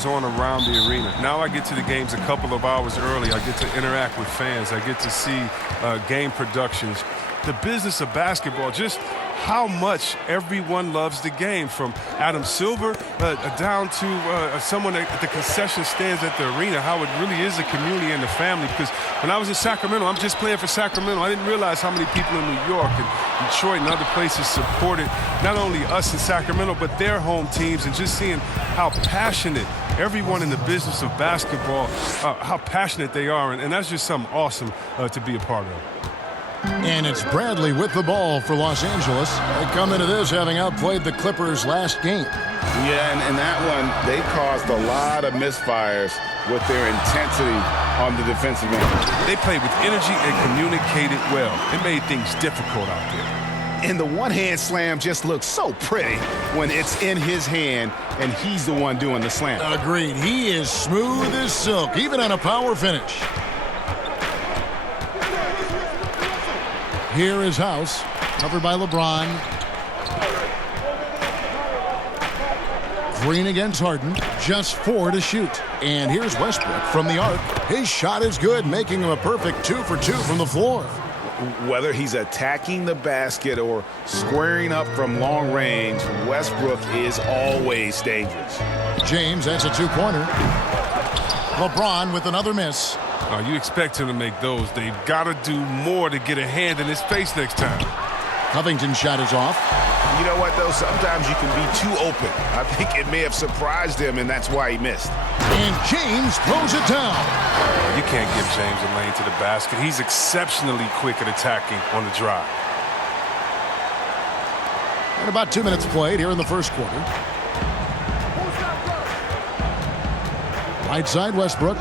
goes on around the arena. Now I get to the games a couple of hours early. I get to interact with fans. I get to see game productions. The business of basketball, just how much everyone loves the game, from Adam Silver down to someone at the concession stands at the arena, how it really is a community and a family. Because when I was in Sacramento, I'm just playing for Sacramento. I didn't realize how many people in New York and Detroit and other places supported not only us in Sacramento, but their home teams, and just seeing how passionate everyone in the business of basketball, how passionate they are. And that's just something awesome to be a part of. And it's Bradley with the ball for Los Angeles. They come into this having outplayed the Clippers last game. Yeah, and in that one, they caused a lot of misfires with their intensity on the defensive end. They played with energy and communicated well. It made things difficult out there. And the one-hand slam just looks so pretty when it's in his hand and he's the one doing the slam. Agreed. He is smooth as silk, even on a power finish. Here is House, covered by LeBron. Green against Harden, just 4 to shoot. And here's Westbrook from the arc. His shot is good, making him a perfect 2 for 2 from the floor. Whether he's attacking the basket or squaring up from long range, Westbrook is always dangerous. James, that's a two-pointer. LeBron with another miss. You expect him to make those. They've got to do more to get a hand in his face next time. Covington's shot is off. You know what, though? Sometimes you can be too open. I think it may have surprised him, and that's why he missed. And James throws it down. You can't give James a lane to the basket. He's exceptionally quick at attacking on the drive. And about 2 minutes played here in the first quarter. Right side, Westbrook.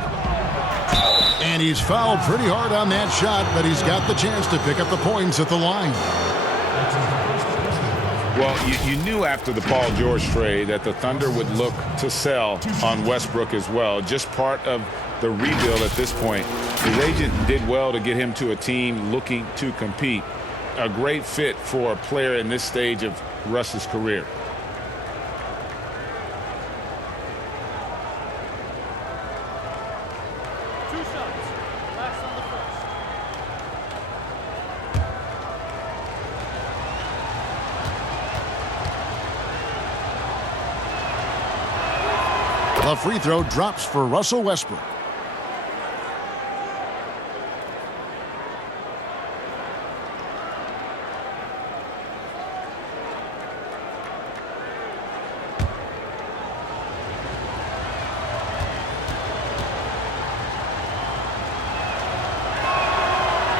And he's fouled pretty hard on that shot, but he's got the chance to pick up the points at the line. Well, you knew after the Paul George trade that the Thunder would look to sell on Westbrook as well. Just part of the rebuild at this point. His agent did well to get him to a team looking to compete. A great fit for a player in this stage of Russ's career. The free throw drops for Russell Westbrook.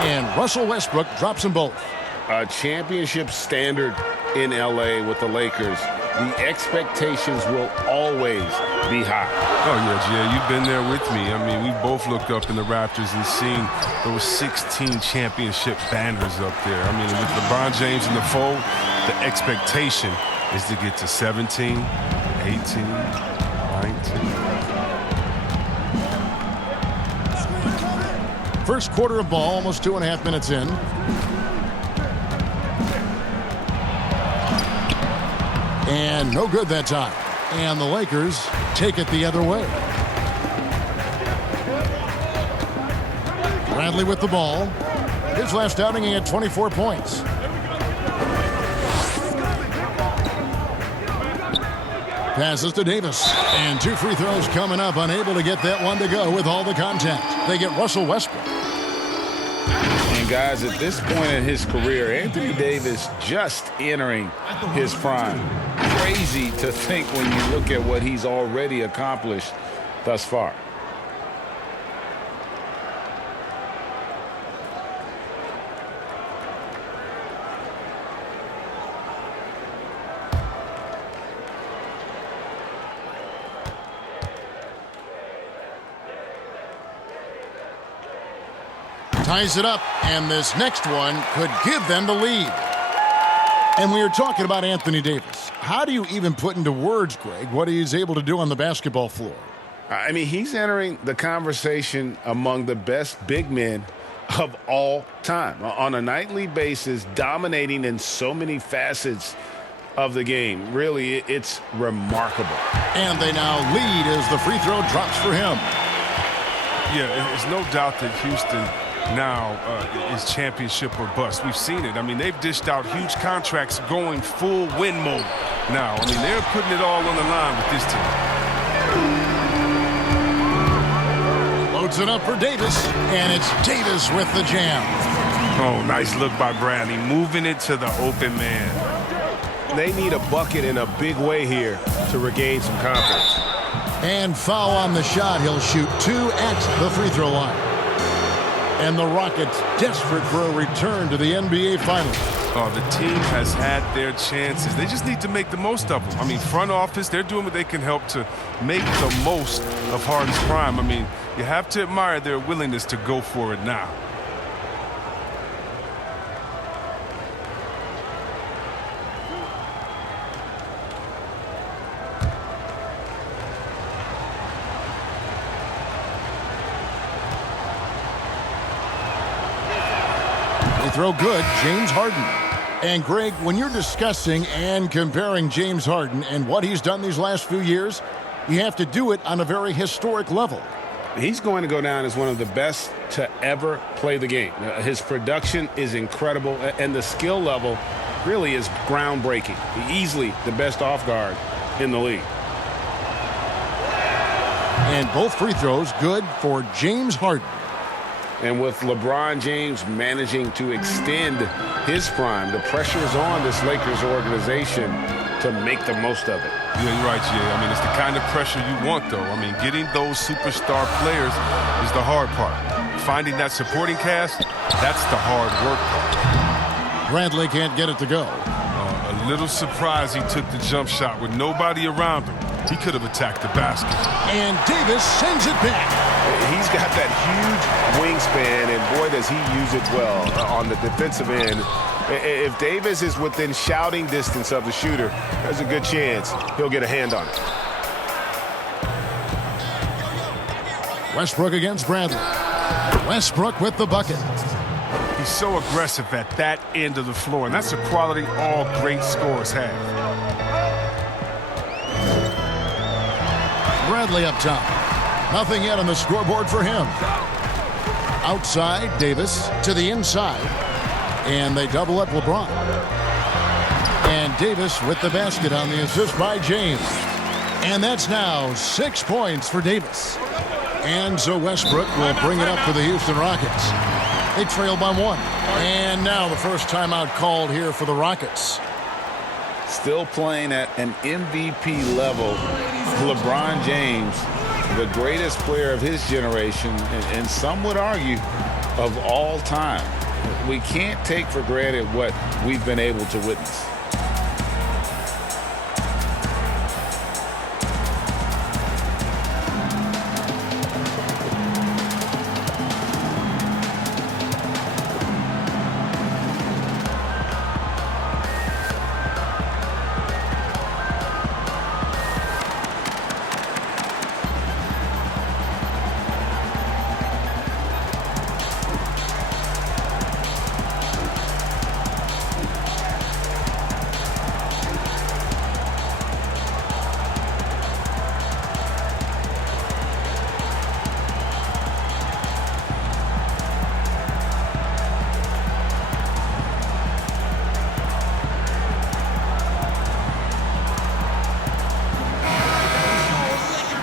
And Russell Westbrook drops them both. A championship standard in LA with the Lakers. The expectations will always be high. Oh, yeah, Jay, you've been there with me. I mean, we both looked up in the Raptors and seen those 16 championship banners up there. I mean, with LeBron James in the fold, the expectation is to get to 17, 18, 19. First quarter of ball, almost 2.5 minutes in. And no good that time. And the Lakers take it the other way. Bradley with the ball. His last outing, he had 24 points. Passes to Davis. And 2 free throws coming up. Unable to get that one to go with all the contact. They get Russell Westbrook. And guys, at this point in his career, Anthony Davis just entering his prime. Crazy to think when you look at what he's already accomplished thus far. Ties it up, and this next one could give them the lead. And we were talking about Anthony Davis. How do you even put into words, Greg, what he's able to do on the basketball floor? I mean, he's entering the conversation among the best big men of all time. On a nightly basis, dominating in so many facets of the game. Really, it's remarkable. And they now lead as the free throw drops for him. Yeah, there's no doubt that Houston now is championship or bust. We've seen it. I mean, they've dished out huge contracts going full win mode now. I mean, they're putting it all on the line with this team. Loads it up for Davis, and it's Davis with the jam. Oh, nice look by Bradley, moving it to the open man. They need a bucket in a big way here to regain some confidence. And foul on the shot. He'll shoot 2 at the free throw line. And the Rockets desperate for a return to the NBA Finals. Oh, the team has had their chances. They just need to make the most of them. I mean, front office, they're doing what they can help to make the most of Harden's prime. I mean, you have to admire their willingness to go for it now. Throw good, James Harden. And Greg, when you're discussing and comparing James Harden and what he's done these last few years, you have to do it on a very historic level. He's going to go down as one of the best to ever play the game. His production is incredible, and the skill level really is groundbreaking. Easily the best off guard in the league. And both free throws good for James Harden. And with LeBron James managing to extend his prime, the pressure is on this Lakers organization to make the most of it. Yeah, you're right, Jay. I mean, it's the kind of pressure you want, though. I mean, getting those superstar players is the hard part. Finding that supporting cast, that's the hard work part. Bradley can't get it to go. A little surprised he took the jump shot with nobody around him. He could have attacked the basket. And Davis sends it back. He's got that huge wingspan, and boy, does he use it well on the defensive end. If Davis is within shouting distance of the shooter, there's a good chance he'll get a hand on it. Westbrook against Bradley. Westbrook with the bucket. He's so aggressive at that end of the floor, and that's a quality all great scorers have. Bradley up top. Nothing yet on the scoreboard for him. Outside, Davis to the inside. And they double up LeBron. And Davis with the basket on the assist by James. And that's now 6 points for Davis. And so Westbrook will bring it up for the Houston Rockets. They trail by 1. And now the first timeout called here for the Rockets. Still playing at an MVP level, LeBron James, the greatest player of his generation, and some would argue of all time. We can't take for granted what we've been able to witness.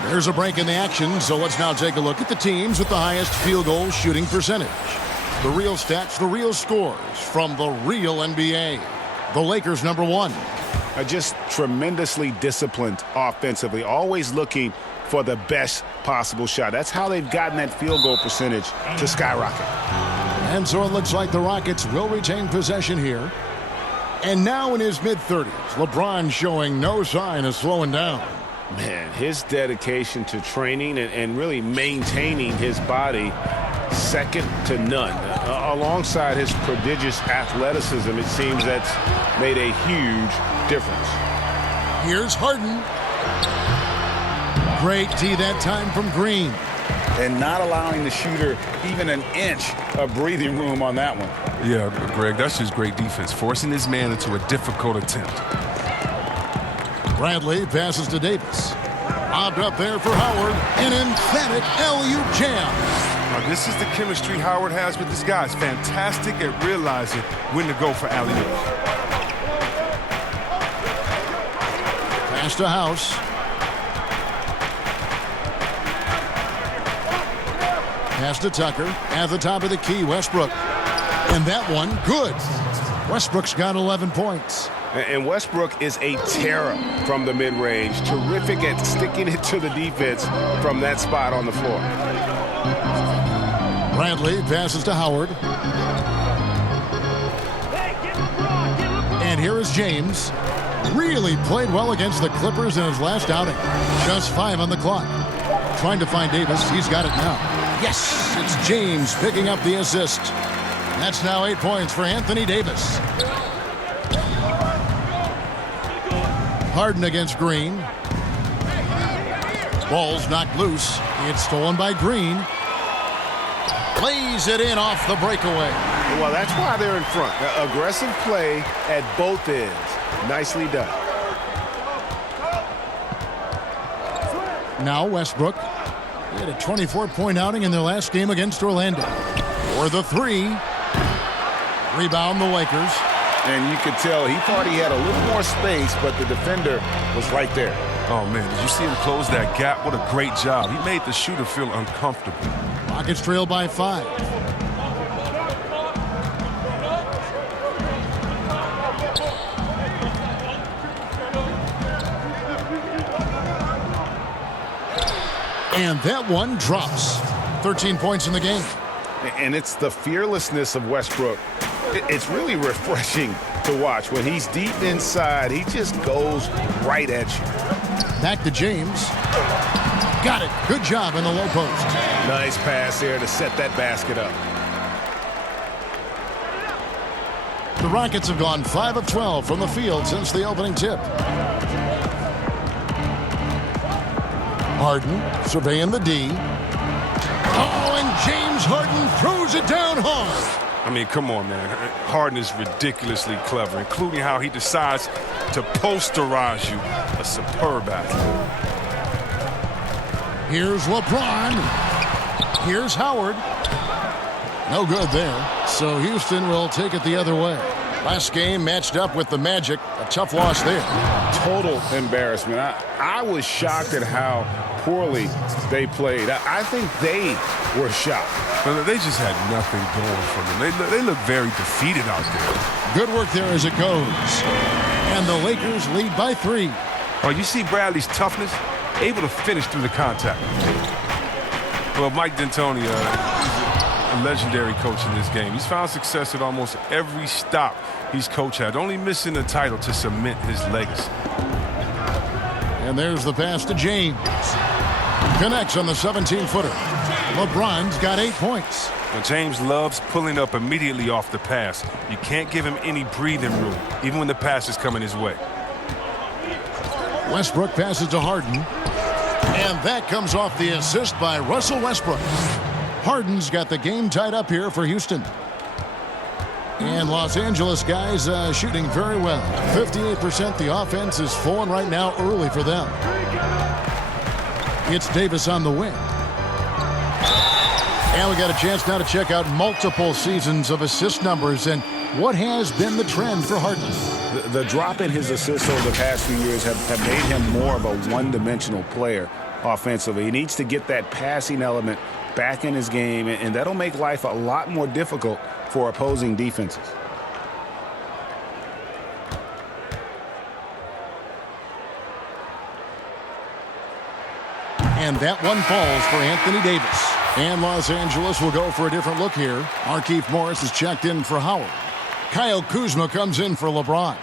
There's a break in the action, so let's now take a look at the teams with the highest field goal shooting percentage. The real stats, the real scores from the real NBA. The Lakers number 1. Are just tremendously disciplined offensively, always looking for the best possible shot. That's how they've gotten that field goal percentage to skyrocket. And so it looks like the Rockets will retain possession here. And now in his mid-30s, LeBron showing no sign of slowing down. Man, his dedication to training and really maintaining his body, second to none. Alongside his prodigious athleticism, it seems that's made a huge difference. Here's Harden. Great D that time from Green. And not allowing the shooter even an inch of breathing room on that one. Yeah, Greg, that's just great defense, forcing his man into a difficult attempt. Bradley passes to Davis. Lobbed up there for Howard. An emphatic LU jam. Now, this is the chemistry Howard has with his guys. Fantastic at realizing when to go for alley-oop. Pass to House. Pass to Tucker. At the top of the key, Westbrook. And that one, good. Westbrook's got 11 points. And Westbrook is a terror from the mid-range. Terrific at sticking it to the defense from that spot on the floor. Bradley passes to Howard. And here is James. Really played well against the Clippers in his last outing. Just 5 on the clock. Trying to find Davis. He's got it now. Yes, it's James picking up the assist. That's now 8 points for Anthony Davis. Harden against Green. Ball's knocked loose. It's stolen by Green. Lays it in off the breakaway. Well, that's why they're in front. Aggressive play at both ends. Nicely done. Now Westbrook. He had a 24-point outing in their last game against Orlando. For the three. Rebound the Lakers. And you could tell he thought he had a little more space, but the defender was right there. Oh, man, did you see him close that gap? What a great job. He made the shooter feel uncomfortable. Rockets trail by 5. And that one drops. 13 points in the game. And it's the fearlessness of Westbrook. It's really refreshing to watch. When he's deep inside, he just goes right at you. Back to James. Got it. Good job in the low post. Nice pass there to set that basket up. The Rockets have gone 5 of 12 from the field since the opening tip. Harden surveying the D. Oh, and James Harden throws it down hard. I mean, come on, man. Harden is ridiculously clever, including how he decides to posterize you. A superb athlete. Here's LeBron. Here's Howard. No good there. So Houston will take it the other way. Last game matched up with the Magic. A tough loss there. Total embarrassment. I was shocked at how poorly they played. I think they were shocked. But they just had nothing going for them. They look very defeated out there. Good work there as it goes. And the Lakers lead by 3. Oh, you see Bradley's toughness? Able to finish through the contact. Well, Mike D'Antoni, he's a legendary coach in this game. He's found success at almost every stop he's coached at, only missing the title to cement his legacy. And there's the pass to James. Connects on the 17-footer. LeBron's got 8 points. Now, James loves pulling up immediately off the pass. You can't give him any breathing room, even when the pass is coming his way. Westbrook passes to Harden. And that comes off the assist by Russell Westbrook. Harden's got the game tied up here for Houston. And Los Angeles guys shooting very well. 58%. The offense is flowing right now early for them. It's Davis on the wing. And we got a chance now to check out multiple seasons of assist numbers and what has been the trend for Harden. The drop in his assists over the past few years have made him more of a one-dimensional player offensively. He needs to get that passing element back in his game, and that'll make life a lot more difficult for opposing defenses. And that one falls for Anthony Davis. And Los Angeles will go for a different look here. Markieff Morris is checked in for Howard. Kyle Kuzma comes in for LeBron.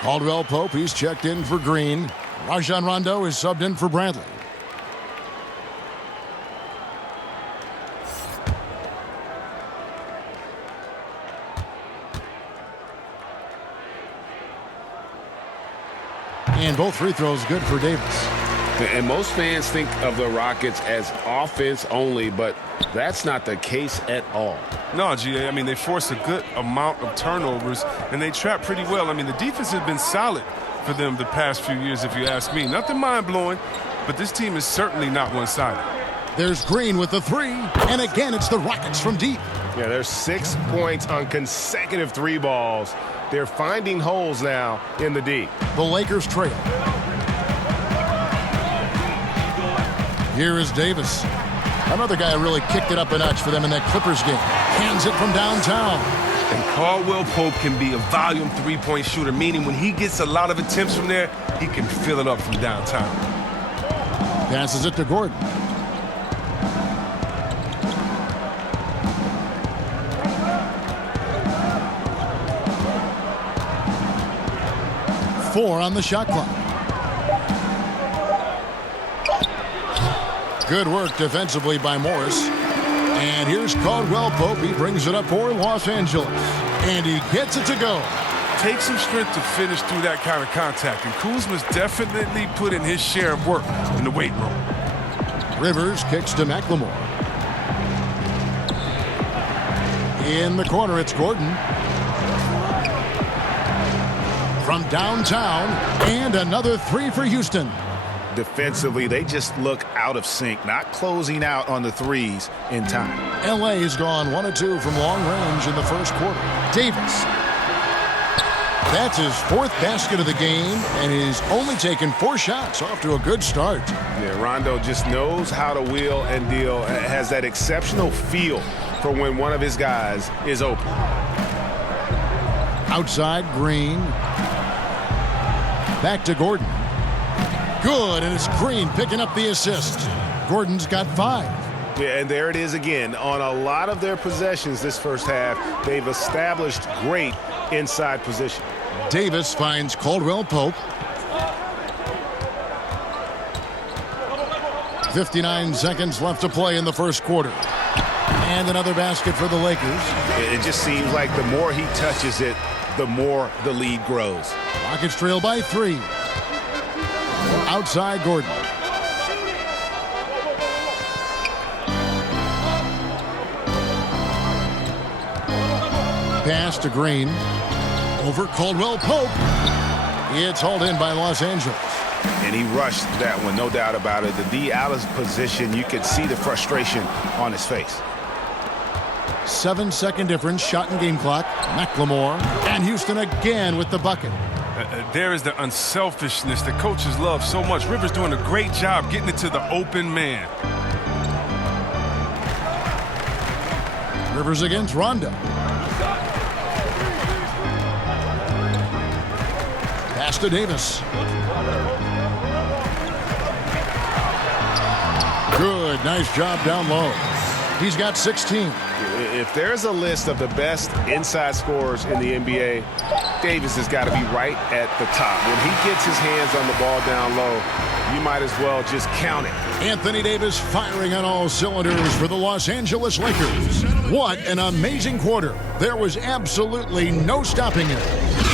Caldwell Pope, he's checked in for Green. Rajon Rondo is subbed in for Bradley. And both free throws good for Davis. And most fans think of the Rockets as offense only, but that's not the case at all. No, G.A., I mean, they force a good amount of turnovers, and they trap pretty well. I mean, the defense has been solid for them the past few years, if you ask me. Nothing mind-blowing, but this team is certainly not one-sided. There's Green with the three, and again it's the Rockets from deep. Yeah, there's 6 points on consecutive 3 balls. They're finding holes now in the D. The Lakers trail. Here is Davis. Another guy who really kicked it up a notch for them in that Clippers game. Hands it from downtown. And Caldwell Pope can be a volume three-point shooter, meaning when he gets a lot of attempts from there, he can fill it up from downtown. Passes it to Gordon. Four on the shot clock. Good work defensively by Morris. And here's Caldwell Pope. He brings it up for Los Angeles. And he gets it to go. Takes some strength to finish through that kind of contact. And Kuzma's definitely put in his share of work in the weight room. Rivers kicks to McLemore. In the corner, it's Gordon. From downtown, and another three for Houston. Defensively, they just look out of sync, not closing out on the threes in time. LA has gone 1 of 2 from long range in the first quarter. Davis. That's his 4th basket of the game, and he's only taken 4 shots. Off to a good start. Yeah, Rondo just knows how to wheel and deal, and has that exceptional feel for when one of his guys is open. Outside, Green. Back to Gordon. Good, and it's Green picking up the assist. Gordon's got 5. Yeah, and there it is again. On a lot of their possessions this first half, they've established great inside position. Davis finds Caldwell Pope. 59 seconds left to play in the first quarter. And another basket for the Lakers. It just seems like the more he touches it, the more the lead grows. Rockets trail by 3. Outside, Gordon. Pass to Green. Over Caldwell Pope. It's hauled in by Los Angeles. And he rushed that one, no doubt about it. The D out of position, you could see the frustration on his face. 7-second difference, shot and game clock. McLemore, and Houston again with the bucket. There is the unselfishness that coaches love so much. Rivers doing a great job getting it to the open man. Rivers against Rondo. Pass to Davis. Good, nice job down low. He's got 16. If there's a list of the best inside scorers in the NBA, Davis has got to be right at the top. When he gets his hands on the ball down low, you might as well just count it. Anthony Davis firing on all cylinders for the Los Angeles Lakers. What an amazing quarter. There was absolutely no stopping it.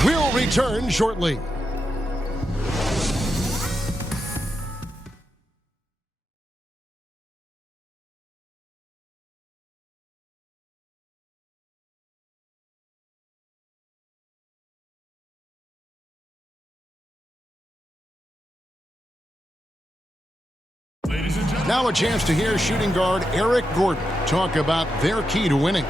We'll return shortly. Now a chance to hear shooting guard Eric Gordon talk about their key to winning.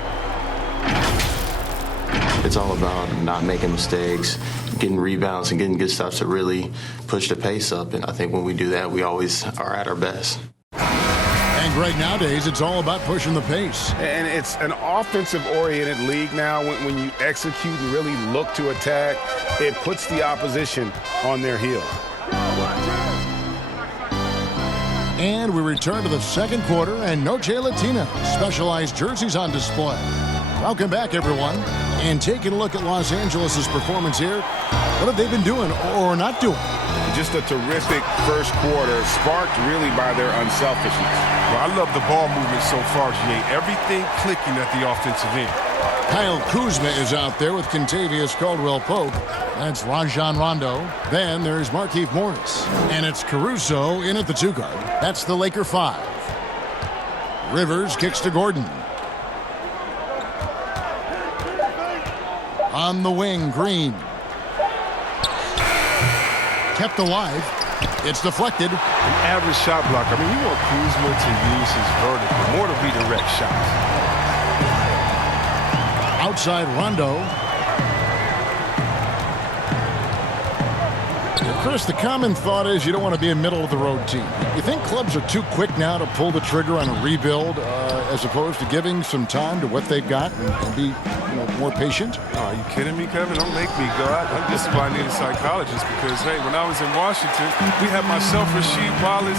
It's all about not making mistakes, getting rebounds, and getting good stops to really push the pace up. And I think when we do that, we always are at our best. And Greg, nowadays, it's all about pushing the pace. And it's an offensive-oriented league now. When you execute and really look to attack, it puts the opposition on their heels. And we return to the second quarter, and Noche Latina specialized jerseys on display. Welcome back, everyone. And taking a look at Los Angeles' performance here, what have they been doing or not doing? Just a terrific first quarter, sparked really by their unselfishness. Well, I love the ball movement so far, G.A. Everything clicking at the offensive end. Kyle Kuzma is out there with Kentavious Caldwell-Pope. That's Rajon Rondo. Then there's Markieff Morris. And it's Caruso in at the 2 guard. That's the Laker 5. Rivers kicks to Gordon. On the wing, Green. kept alive. It's deflected. An average shot blocker. I mean, you want Kuzma to use his vertical more to redirect shots. Outside Rondo. Chris, the common thought is you don't want to be a middle-of-the-road team. You think clubs are too quick now to pull the trigger on a rebuild as opposed to giving some time to what they've got and be more patient? Oh, are you kidding me, Kevin? Don't make me go out. This is why I need a psychologist because, hey, when I was in Washington, we had myself, Rasheed Wallace,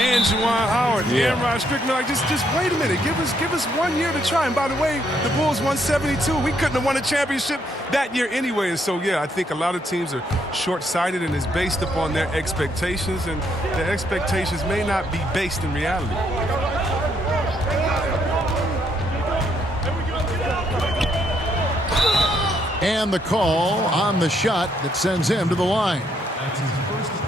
and Juwan Howard, and Rod Strickland. Like, just wait a minute. Give us 1 year to try. And by the way, the Bulls won 72. We couldn't have won a championship that year anyway. And so, yeah, I think a lot of teams are short-sighted and it's based upon their expectations, and their expectations may not be based in reality. And the call on the shot that sends him to the line.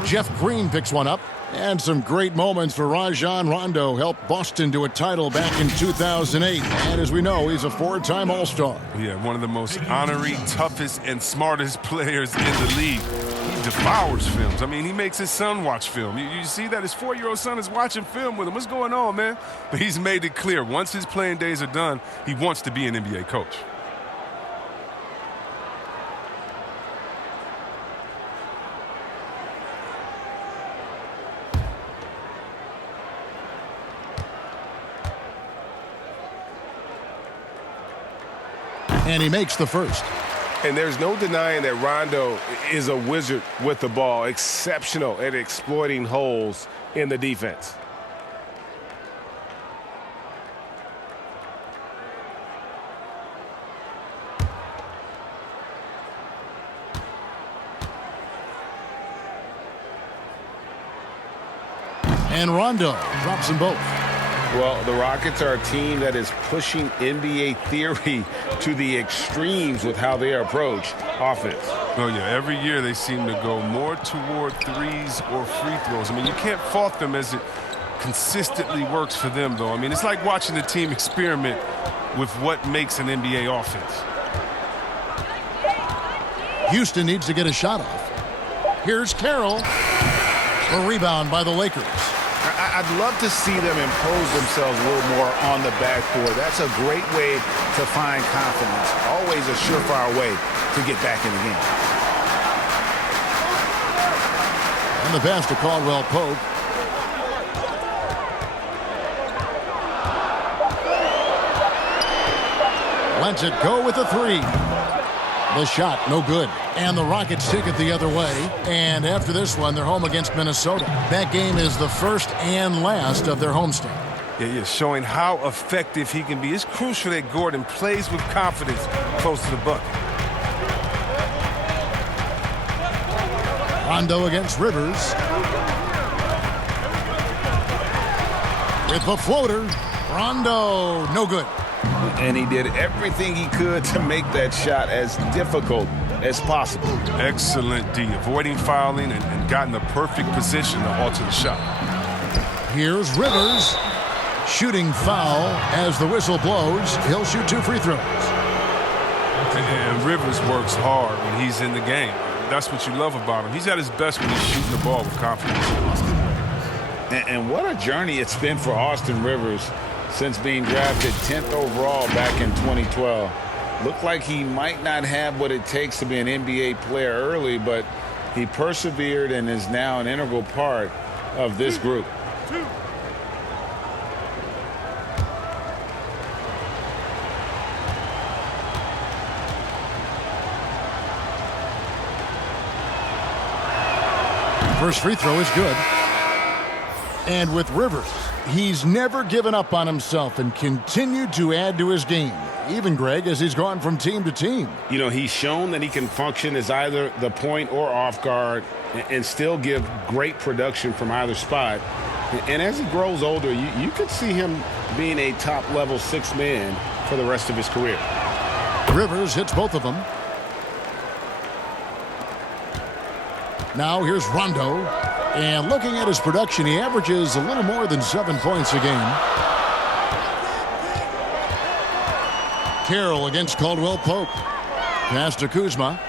Jeff Green picks one up. And some great moments for Rajon Rondo. Helped Boston to a title back in 2008. And as we know, he's a 4-time All-Star. Yeah, one of the most honorary, toughest, and smartest players in the league. He devours films. I mean, he makes his son watch film. You see that? His 4-year-old son is watching film with him. What's going on, man? But he's made it clear. Once his playing days are done, he wants to be an NBA coach. And he makes the first. And there's no denying that Rondo is a wizard with the ball, exceptional at exploiting holes in the defense. And Rondo drops them both. Well, the Rockets are a team that is pushing NBA theory to the extremes with how they approach offense. Oh, yeah, every year they seem to go more toward threes or free throws. I mean, you can't fault them as it consistently works for them, though. I mean, it's like watching the team experiment with what makes an NBA offense. Houston needs to get a shot off. Here's Carroll. A rebound by the Lakers. I'd love to see them impose themselves a little more on the backboard. That's a great way to find confidence. Always a surefire way to get back in the game. And the pass to Caldwell Pope. Lets it go with a three. The shot, no good. And the Rockets take it the other way. And after this one, they're home against Minnesota. That game is the first and last of their homestand. Yeah, showing how effective he can be. It's crucial that Gordon plays with confidence close to the bucket. Rondo against Rivers. With the floater. Rondo, no good. And he did everything he could to make that shot as difficult as possible. Excellent D, avoiding fouling and gotten the perfect position to alter the shot. Here's Rivers. Shooting foul as the whistle blows. He'll shoot 2 free throws. And Rivers works hard when he's in the game. That's what you love about him. He's at his best when he's shooting the ball with confidence. And what a journey it's been for Austin Rivers since being drafted 10th overall back in 2012. Looked like he might not have what it takes to be an NBA player early, but he persevered and is now an integral part of this group. First free throw is good. And with Rivers, he's never given up on himself and continued to add to his game. Even, Greg, as he's gone from team to team. You know, he's shown that he can function as either the point or off guard and still give great production from either spot. And as he grows older, you could see him being a top-level 6 man for the rest of his career. Rivers hits both of them. Now here's Rondo. And looking at his production, he averages a little more than 7 points a game. Carroll against Caldwell Pope. Pass to Kuzma.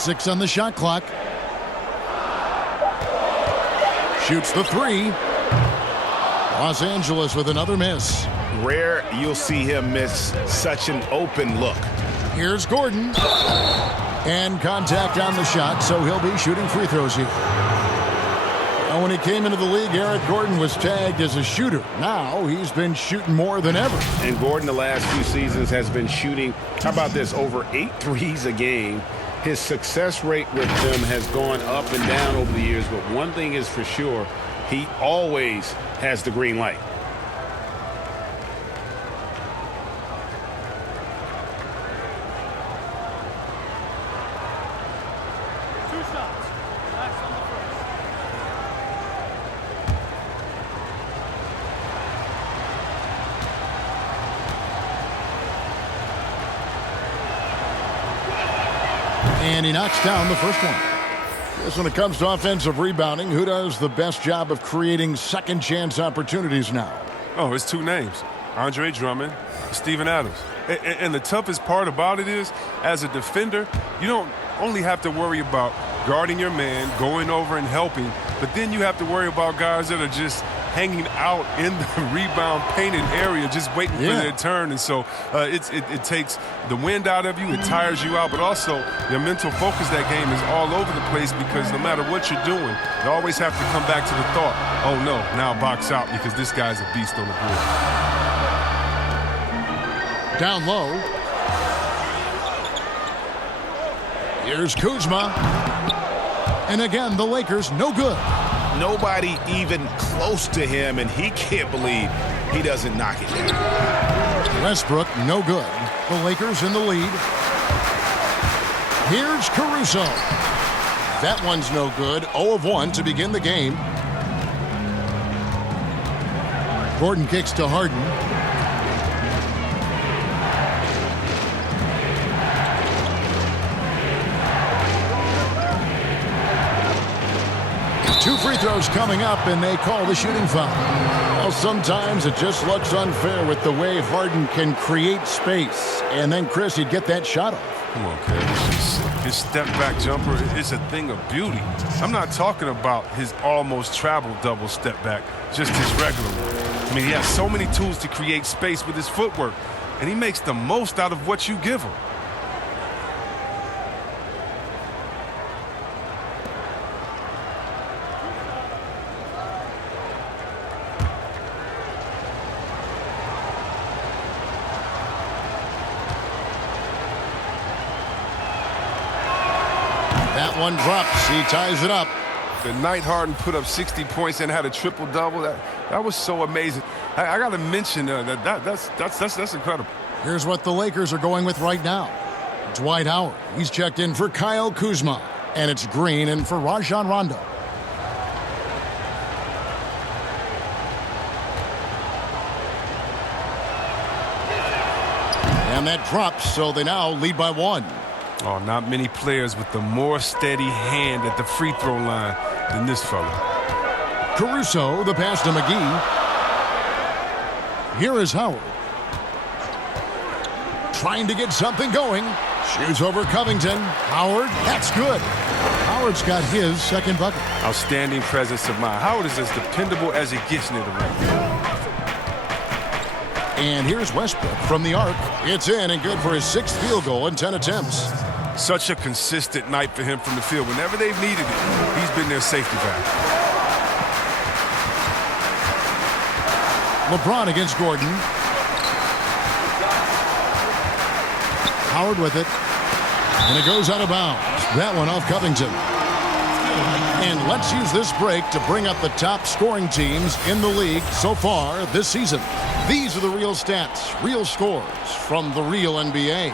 6 on the shot clock. Shoots the 3. Los Angeles with another miss. Rare you'll see him miss such an open look. Here's Gordon. And contact on the shot, so he'll be shooting free throws here. Now, when he came into the league, Eric Gordon was tagged as a shooter. Now he's been shooting more than ever. And Gordon the last few seasons has been shooting, how about this, over 8 threes a game. His success rate with them has gone up and down over the years, but one thing is for sure, he always has the green light. And he knocks down the first one. Yes, when it comes to offensive rebounding, who does the best job of creating second chance opportunities now? Oh, it's 2 names. Andre Drummond, Steven Adams. And the toughest part about it is, as a defender, you don't only have to worry about guarding your man, going over and helping, but then you have to worry about guys that are just hanging out in the rebound painted area, just waiting for their turn. And so it takes the wind out of you, it tires you out, but also your mental focus that game is all over the place, because no matter what you're doing, you always have to come back to the thought, oh no, now box out, because this guy's a beast on the board. Down low. Here's Kuzma. And again, the Lakers no good. Nobody even close to him, and he can't believe he doesn't knock it down. Westbrook no good. The Lakers in the lead. Here's Caruso. That one's no good. 0 of 1 to begin the game. Gordon kicks to Harden. Two free throws coming up, and they call the shooting foul. Well, sometimes it just looks unfair with the way Harden can create space. And then, Chris, he'd get that shot off. Come on, Kev. His step-back jumper is a thing of beauty. I'm not talking about his almost travel double step-back, just his regular one. I mean, he has so many tools to create space with his footwork, and he makes the most out of what you give him. That one drops. He ties it up. The night Harden put up 60 points and had a triple-double, that was so amazing. I got to mention that's incredible. Here's what the Lakers are going with right now. Dwight Howard. He's checked in for Kyle Kuzma. And it's Green in for Rajon Rondo. And that drops, so they now lead by 1. Oh, not many players with the more steady hand at the free throw line than this fella. Caruso, the pass to McGee. Here is Howard. Trying to get something going. Shoots over Covington. Howard, that's good. Howard's got his second bucket. Outstanding presence of mind. Howard is as dependable as it gets near the rim. And here's Westbrook from the arc. It's in and good for his 6th field goal in 10 attempts. Such a consistent night for him from the field. Whenever they've needed it, he's been their safety valve. LeBron against Gordon. Howard with it. And it goes out of bounds. That one off Covington. And let's use this break to bring up the top scoring teams in the league so far this season. These are the real stats, real scores from the real NBA.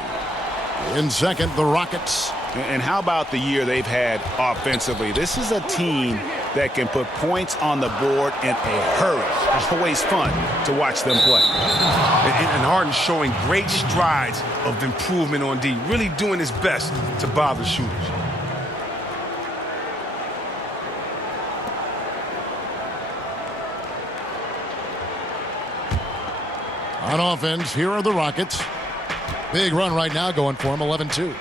In second, the Rockets. And how about the year they've had offensively? This is a team that can put points on the board in a hurry. Always fun to watch them play. And Harden showing great strides of improvement on D, really doing his best to bother shooters. On offense, here are the Rockets. Big run right now going for him, 11-2.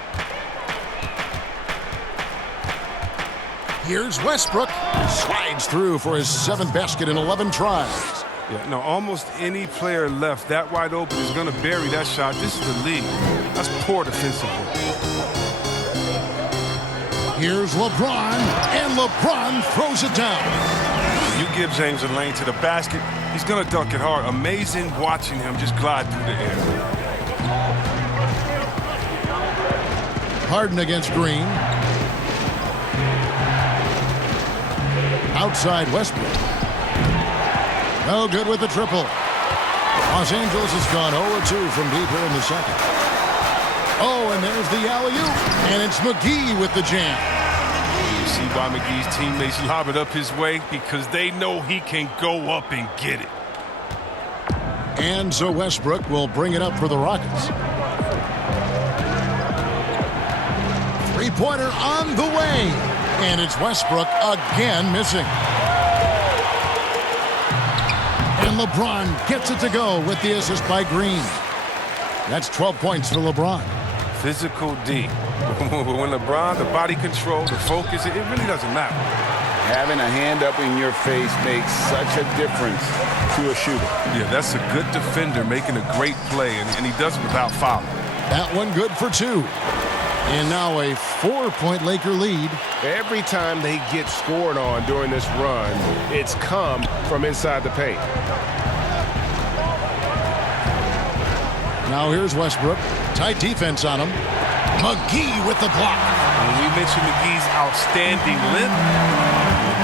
Here's Westbrook. Slides through for his 7th basket in 11 tries. Yeah, no, almost any player left that wide open is going to bury that shot. This is the league. That's poor defensive work. Here's LeBron, and LeBron throws it down. You give James a lane to the basket, he's going to dunk it hard. Amazing watching him just glide through the air. Harden against Green. Outside Westbrook. No good with the triple. Los Angeles has gone 0-2 from deep here in the second. Oh, and there's the alley-oop. And it's McGee with the jam. You see why McGee's teammates lob it up his way? Because they know he can go up and get it. And so Westbrook will bring it up for the Rockets. Three-pointer on the way. And it's Westbrook again missing. And LeBron gets it to go with the assist by Green. That's 12 points for LeBron. Physical D. When LeBron, the body control, the focus, it really doesn't matter. Having a hand up in your face makes such a difference to a shooter. Yeah, that's a good defender making a great play, and he does it without fouling. That one good for 2. And now a 4-point Laker lead. Every time they get scored on during this run, it's come from inside the paint. Now here's Westbrook. Tight defense on him. McGee with the block. When we mentioned McGee's outstanding length,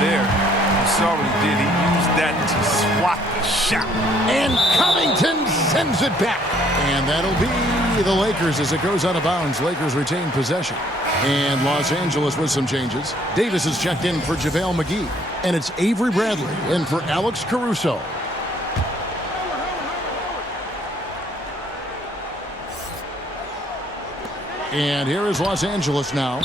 there, you saw what he did. He used that to swat the shot. And Covington sends it back. And that'll be the Lakers as it goes out of bounds. Lakers retain possession. And Los Angeles with some changes. Davis is checked in for JaVale McGee. And it's Avery Bradley in for Alex Caruso. And here is Los Angeles now.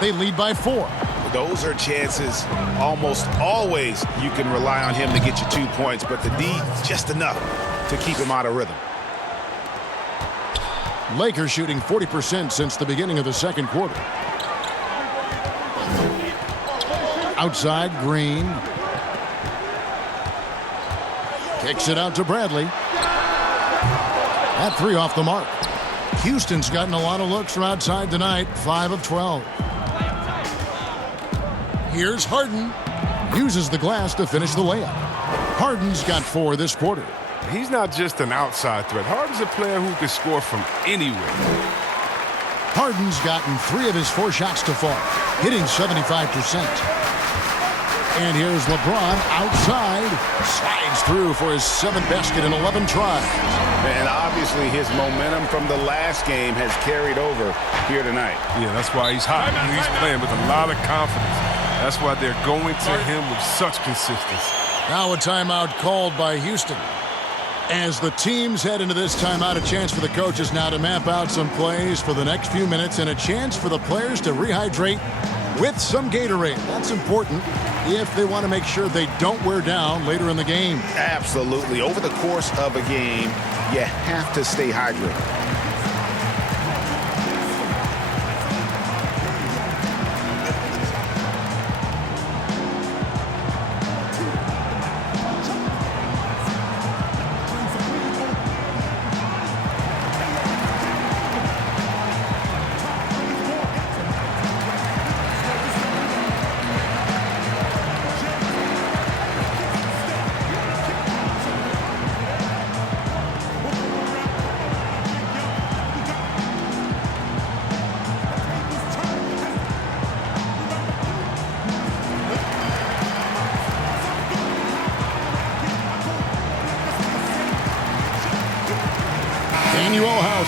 They lead by 4. Those are chances almost always you can rely on him to get you 2 points, but the D just enough to keep him out of rhythm. Lakers shooting 40% since the beginning of the second quarter. Outside, Green. Kicks it out to Bradley. That 3 off the mark. Houston's gotten a lot of looks from outside tonight, 5 of 12. Here's Harden. Uses the glass to finish the layup. Harden's got 4 this quarter. He's not just an outside threat. Harden's a player who can score from anywhere. Harden's gotten 3 of his 4 shots to fall, hitting 75%. And here's LeBron outside. Slides through for his 7th basket in 11 tries. And obviously his momentum from the last game has carried over here tonight. Yeah, that's why he's hot. He's playing with a lot of confidence. That's why they're going to him with such consistency. Now a timeout called by Houston. As the teams head into this timeout, a chance for the coaches now to map out some plays for the next few minutes and a chance for the players to rehydrate with some Gatorade. That's important if they want to make sure they don't wear down later in the game. Absolutely. Over the course of a game, you have to stay hydrated.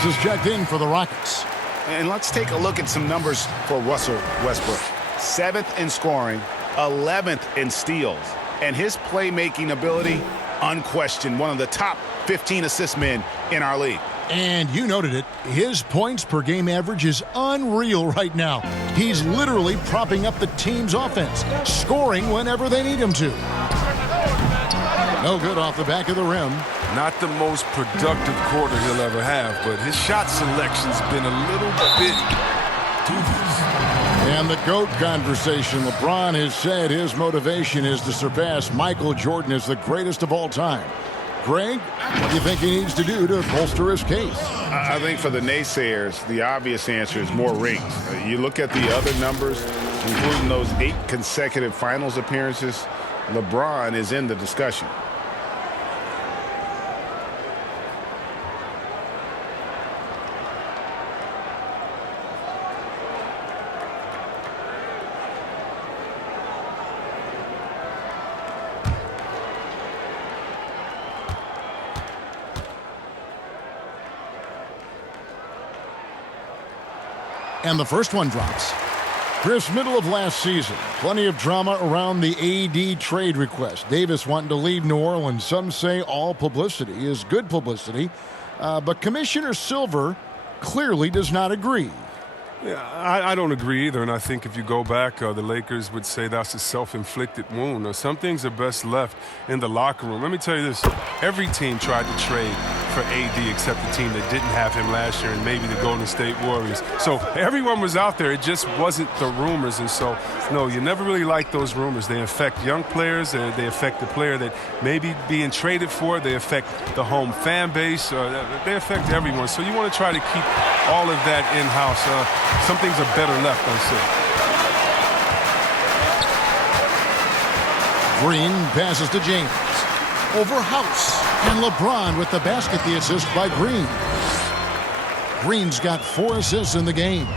Is checked in for the Rockets. And let's take a look at some numbers for Russell Westbrook. 7th in scoring, 11th in steals. And his playmaking ability, unquestioned, one of the top 15 assist men in our league. And you noted it, his points per game average is unreal right now. He's literally propping up the team's offense, scoring whenever they need him to. No good off the back of the rim. Not the most productive quarter he'll ever have, but his shot selection's been a little bit dubious. And the GOAT conversation. LeBron has said his motivation is to surpass Michael Jordan as the greatest of all time. Greg, what do you think he needs to do to bolster his case? I think for the naysayers, the obvious answer is more rings. You look at the other numbers, including those 8 consecutive finals appearances, LeBron is in the discussion. And the first one drops. Chris, middle of last season, plenty of drama around the AD trade request. Davis wanting to leave New Orleans. Some say all publicity is good publicity. But Commissioner Silver clearly does not agree. Yeah, I don't agree either, and I think if you go back, the Lakers would say that's a self-inflicted wound. Now, some things are best left in the locker room. Let me tell you this. Every team tried to trade for AD except the team that didn't have him last year and maybe the Golden State Warriors. So everyone was out there. It just wasn't the rumors. And so, no, you never really like those rumors. They affect young players. They affect the player that may be being traded for. They affect the home fan base. They affect everyone. So you want to try to keep all of that in-house. Some things are better left unsaid. Green passes to James. Over House. And LeBron with the basket, the assist by Green. Green's got 4 assists in the game.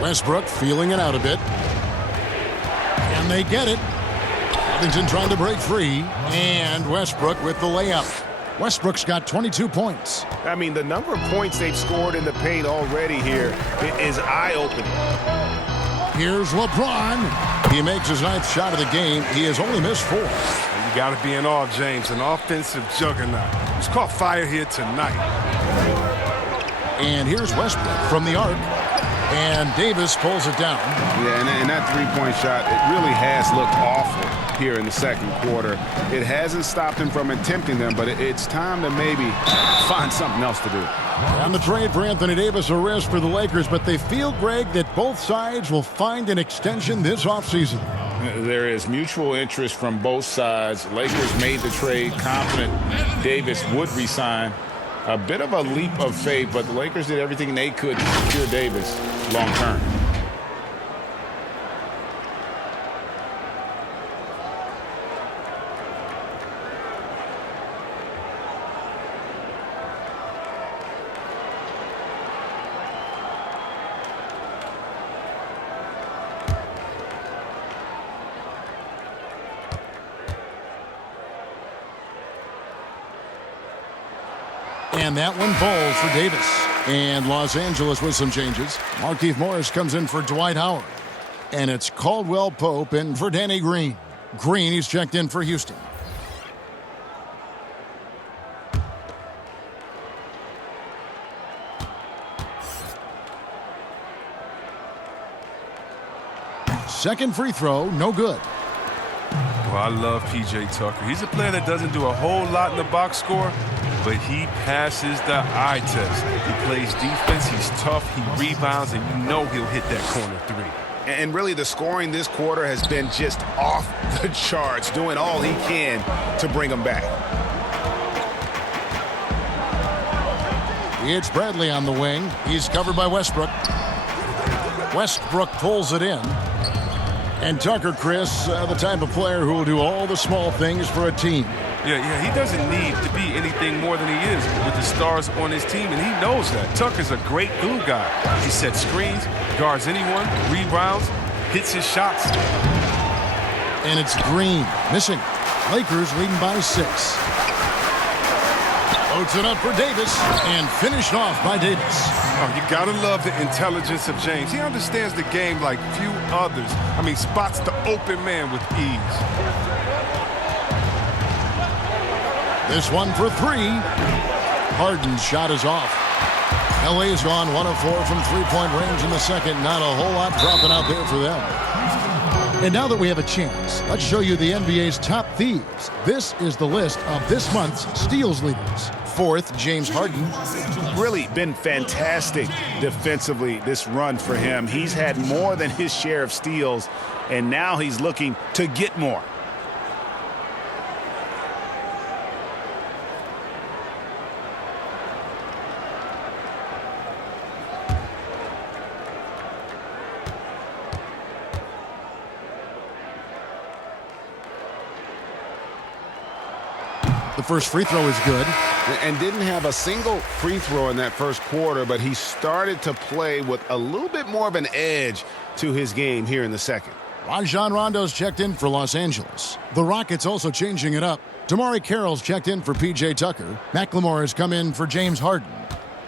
Westbrook feeling it out a bit. And they get it. Covington trying to break free. And Westbrook with the layup. Westbrook's got 22 points. I mean, the number of points they've scored in the paint already here is eye-opening. Here's LeBron. He makes his 9th shot of the game. He has only missed 4. You got to be in awe, James. An offensive juggernaut. He's caught fire here tonight. And here's Westbrook from the arc. And Davis pulls it down. Yeah, and that three-point shot, it really has looked awful here in the second quarter. It hasn't stopped him from attempting them, but it's time to maybe find something else to do. On the trade for Anthony Davis, a risk for the Lakers, but they feel, Greg, that both sides will find an extension this offseason. There is mutual interest from both sides. Lakers made the trade confident Davis would resign. A bit of a leap of faith, but the Lakers did everything they could to secure Davis long term. And that one falls for Davis. And Los Angeles with some changes. Markieff Morris comes in for Dwight Howard. And it's Caldwell Pope in for Danny Green. Green, he's checked in for Houston. Second free throw, no good. Well, I love P.J. Tucker. He's a player that doesn't do a whole lot in the box score, but he passes the eye test. He plays defense, he's tough, he rebounds, and you know he'll hit that corner 3. And really, the scoring this quarter has been just off the charts, doing all he can to bring them back. It's Bradley on the wing. He's covered by Westbrook. Westbrook pulls it in. And Tucker, Chris, the type of player who will do all the small things for a team. Yeah, he doesn't need to be anything more than he is with the stars on his team, and he knows that. Tucker's a great glue guy. He sets screens, guards anyone, rebounds, hits his shots. And it's Green missing. Lakers leading by 6. Loads it up for Davis and finished off by Davis. Oh, you gotta love the intelligence of James. He understands the game like few others. I mean, spots the open man with ease. This one for 3. Harden's shot is off. LA's gone 1 of 4 from three-point range in the second. Not a whole lot dropping out there for them. And now that we have a chance, let's show you the NBA's top thieves. This is the list of this month's steals leaders. fourth, James Harden. Really been fantastic defensively this run for him. He's had more than his share of steals, and now he's looking to get more. The first free throw is good. And didn't have a single free throw in that first quarter, but he started to play with a little bit more of an edge to his game here in the second. Rajon Rondo's checked in for Los Angeles. The Rockets also changing it up. Damari Carroll's checked in for P.J. Tucker. McLemore has come in for James Harden.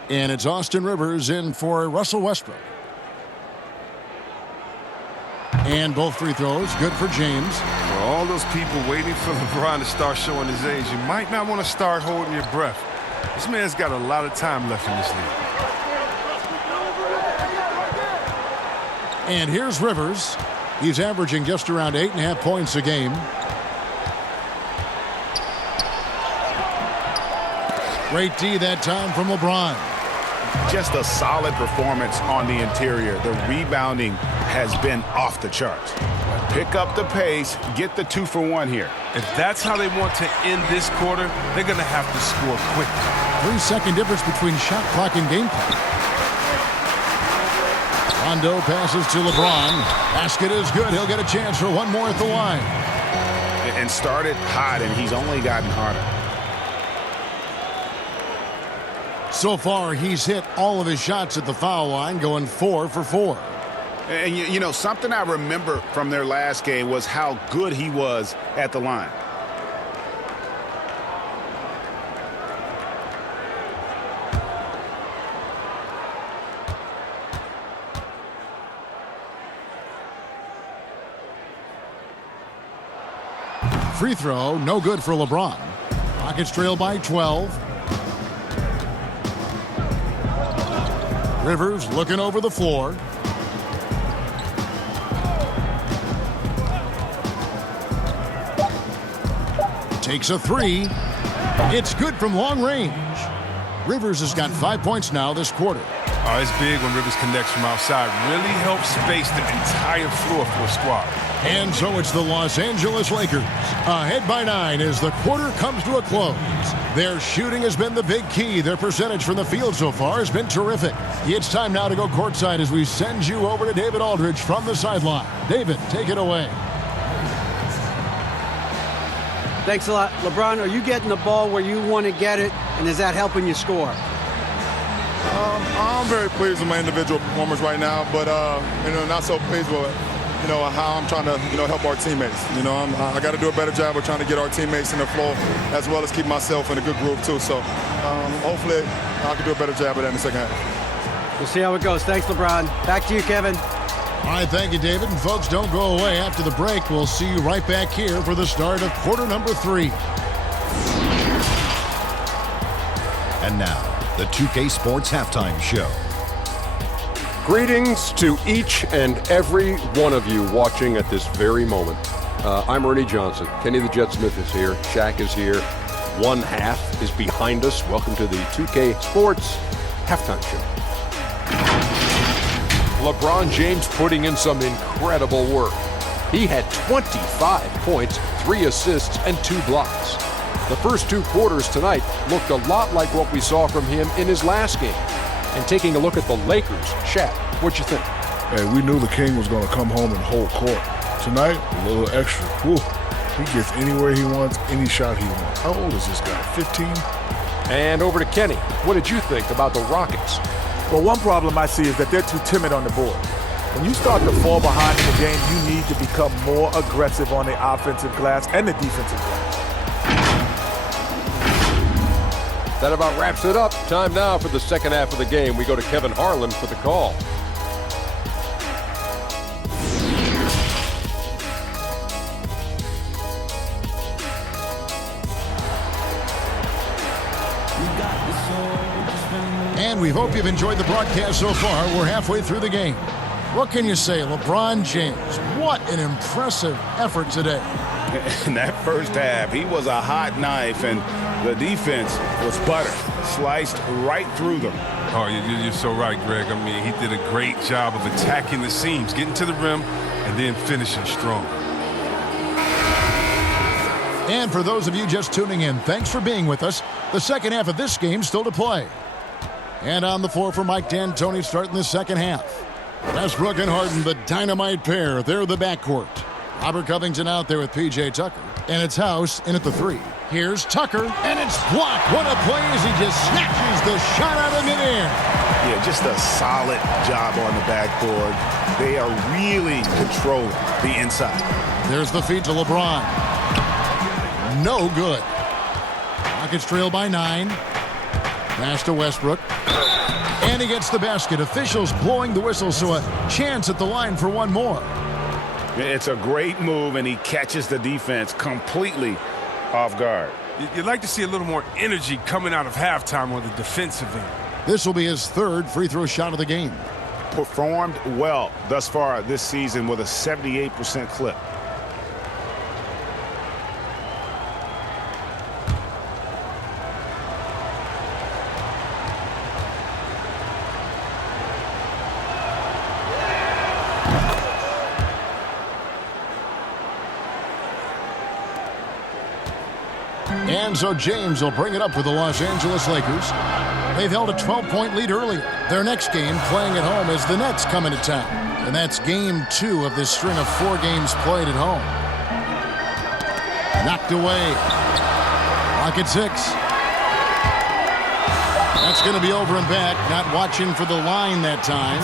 And it's Austin Rivers in for Russell Westbrook. And both free throws good for James. For all those people waiting for LeBron to start showing his age, you might not want to start holding your breath. This man's got a lot of time left in this league. And here's Rivers. He's averaging just around 8.5 points a game. Great D that time from LeBron. Just a solid performance on the interior. The rebounding has been off the charts. Pick up the pace, get the 2-for-1 here. If that's how they want to end this quarter, they're going to have to score quickly. 3-second difference between shot clock and game clock. Rondo passes to LeBron. Basket is good. He'll get a chance for one more at the line. And started hot, and he's only gotten harder. So far, he's hit all of his shots at the foul line, going 4 for 4. And you know, something I remember from their last game was how good he was at the line. Free throw, no good for LeBron. Rockets trail by 12. Rivers looking over the floor. Takes a three. It's good from long range. Rivers has got 5 points now this quarter. Oh, it's big when Rivers connects from outside. Really helps space the entire floor for a squad. And so it's the Los Angeles Lakers ahead by 9 as the quarter comes to a close. Their shooting has been the big key. Their percentage from the field so far has been terrific. It's time now to go courtside as we send you over to David Aldridge from the sideline. David, take it away. Thanks a lot. LeBron, are you getting the ball where you want to get it, and is that helping you score? I'm very pleased with my individual performance right now, but not so pleased with how I'm trying to help our teammates. I got to do a better job of trying to get our teammates in the flow as well as keep myself in a good groove too. So hopefully I can do a better job of that in the second half. We'll see how it goes. Thanks, LeBron. Back to you, Kevin. All right, thank you, David. And folks, don't go away. After the break, we'll see you right back here for the start of quarter number 3. And now, the 2K Sports Halftime Show. Greetings to each and every one of you watching at this very moment. I'm Ernie Johnson. Kenny the Jet Smith is here. Shaq is here. One half is behind us. Welcome to the 2K Sports Halftime Show. LeBron James putting in some incredible work. He had 25 points, 3 assists, and 2 blocks. The first 2 quarters tonight looked a lot like what we saw from him in his last game. And taking a look at the Lakers, Shaq, what you think? Hey, we knew the King was going to come home and hold court. Tonight, a little extra. Whew. He gets anywhere he wants, any shot he wants. How old is this guy, 15? And over to Kenny. What did you think about the Rockets? Well, one problem I see is that they're too timid on the board. When you start to fall behind in the game, you need to become more aggressive on the offensive glass and the defensive glass. That about wraps it up. Time now for the second half of the game. We go to Kevin Harlan for the call. And we hope you've enjoyed the broadcast so far. We're halfway through the game. What can you say, LeBron James? What an impressive effort today. In that first half, he was a hot knife, and the defense was butter, sliced right through them. Oh, you're so right, Greg. I mean, he did a great job of attacking the seams, getting to the rim, and then finishing strong. And for those of you just tuning in, thanks for being with us. The second half of this game still to play. And on the floor for Mike D'Antoni starting the second half. Westbrook and Harden, the dynamite pair. They're the backcourt. Robert Covington out there with P.J. Tucker. And it's House in at the 3. Here's Tucker, and it's blocked. What a play as he just snatches the shot out of midair. Yeah, just a solid job on the backboard. They are really controlling the inside. There's the feed to LeBron. No good. Rockets trail by 9. Pass to Westbrook. And he gets the basket. Officials blowing the whistle, so a chance at the line for one more. It's a great move, and he catches the defense completely off guard. You'd like to see a little more energy coming out of halftime on the defensive end. This will be his third free throw shot of the game. Performed well thus far this season with a 78% clip. And so James will bring it up for the Los Angeles Lakers. They've held a 12-point lead earlier. Their next game, playing at home, is the Nets coming to town. And that's game 2 of this string of 4 games played at home. Knocked away. Rocket 6. That's going to be over and back. Not watching for the line that time.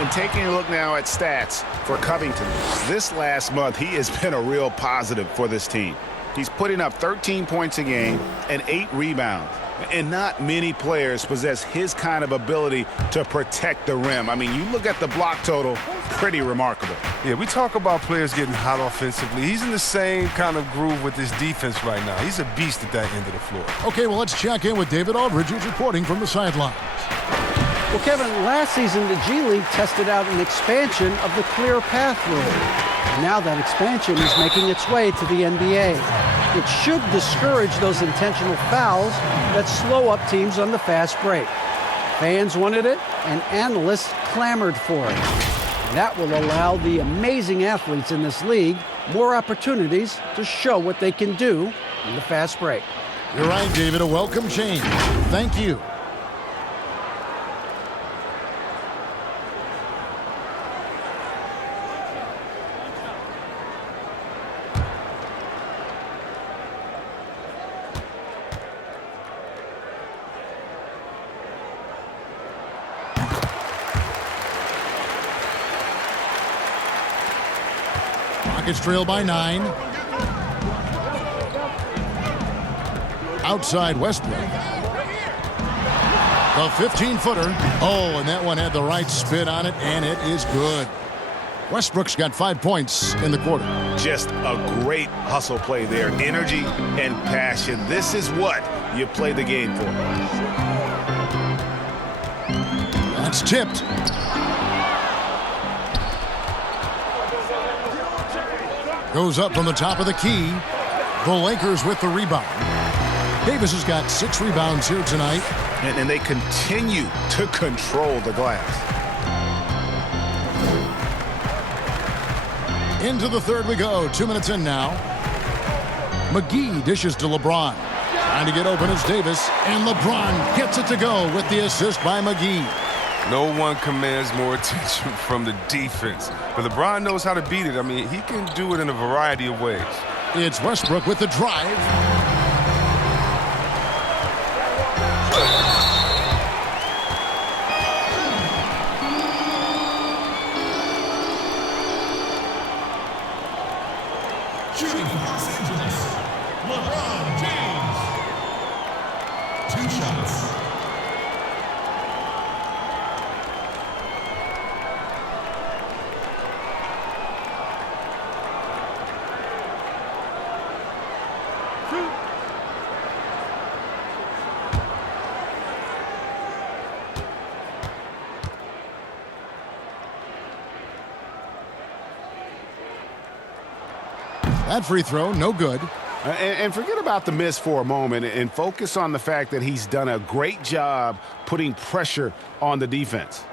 And taking a look now at stats for Covington. This last month, he has been a real positive for this team. He's putting up 13 points a game and 8 rebounds. And not many players possess his kind of ability to protect the rim. I mean, you look at the block total, pretty remarkable. Yeah, we talk about players getting hot offensively. He's in the same kind of groove with his defense right now. He's a beast at that end of the floor. Okay, well, let's check in with David Aldridge, who's reporting from the sidelines. Well, Kevin, last season the G League tested out an expansion of the clear path rule. Now that expansion is making its way to the NBA. It should discourage those intentional fouls that slow up teams on the fast break. Fans wanted it, and analysts clamored for it. That will allow the amazing athletes in this league more opportunities to show what they can do in the fast break. You're right, David. A welcome change. Thank you. Rockets trail by 9. Outside Westbrook. The 15-footer. Oh, and that one had the right spin on it, and it is good. Westbrook's got 5 points in the quarter. Just a great hustle play there. Energy and passion. This is what you play the game for. That's tipped. Goes up from the top of the key. The Lakers with the rebound. Davis has got 6 rebounds here tonight. And they continue to control the glass. Into the third we go. 2 minutes in now. McGee dishes to LeBron. Trying to get open is Davis. And LeBron gets it to go with the assist by McGee. No one commands more attention from the defense. But LeBron knows how to beat it. I mean, he can do it in a variety of ways. It's Westbrook with the drive. Shooting for Los Angeles, LeBron James. 2 shots. That free throw, no good. And forget about the miss for a moment and focus on the fact that he's done a great job putting pressure on the defense.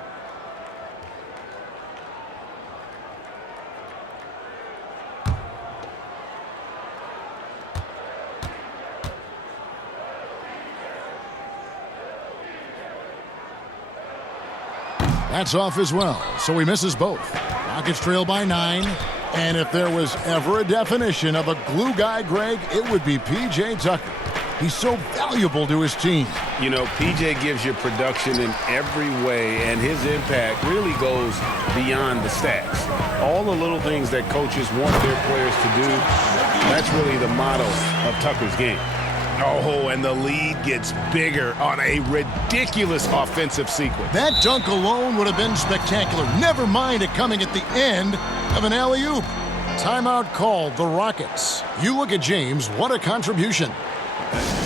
That's off as well, so he misses both. Rockets trail by 9. And if there was ever a definition of a glue guy, Greg, it would be P.J. Tucker. He's so valuable to his team. You know, P.J. gives you production in every way, and his impact really goes beyond the stats. All the little things that coaches want their players to do, that's really the motto of Tucker's game. Oh, and the lead gets bigger on a ridiculous offensive sequence. That dunk alone would have been spectacular. Never mind it coming at the end of an alley-oop. Timeout called, the Rockets. You look at James, what a contribution.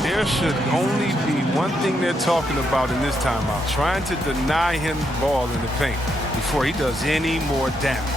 There should only be one thing they're talking about in this timeout, trying to deny him the ball in the paint before he does any more damage.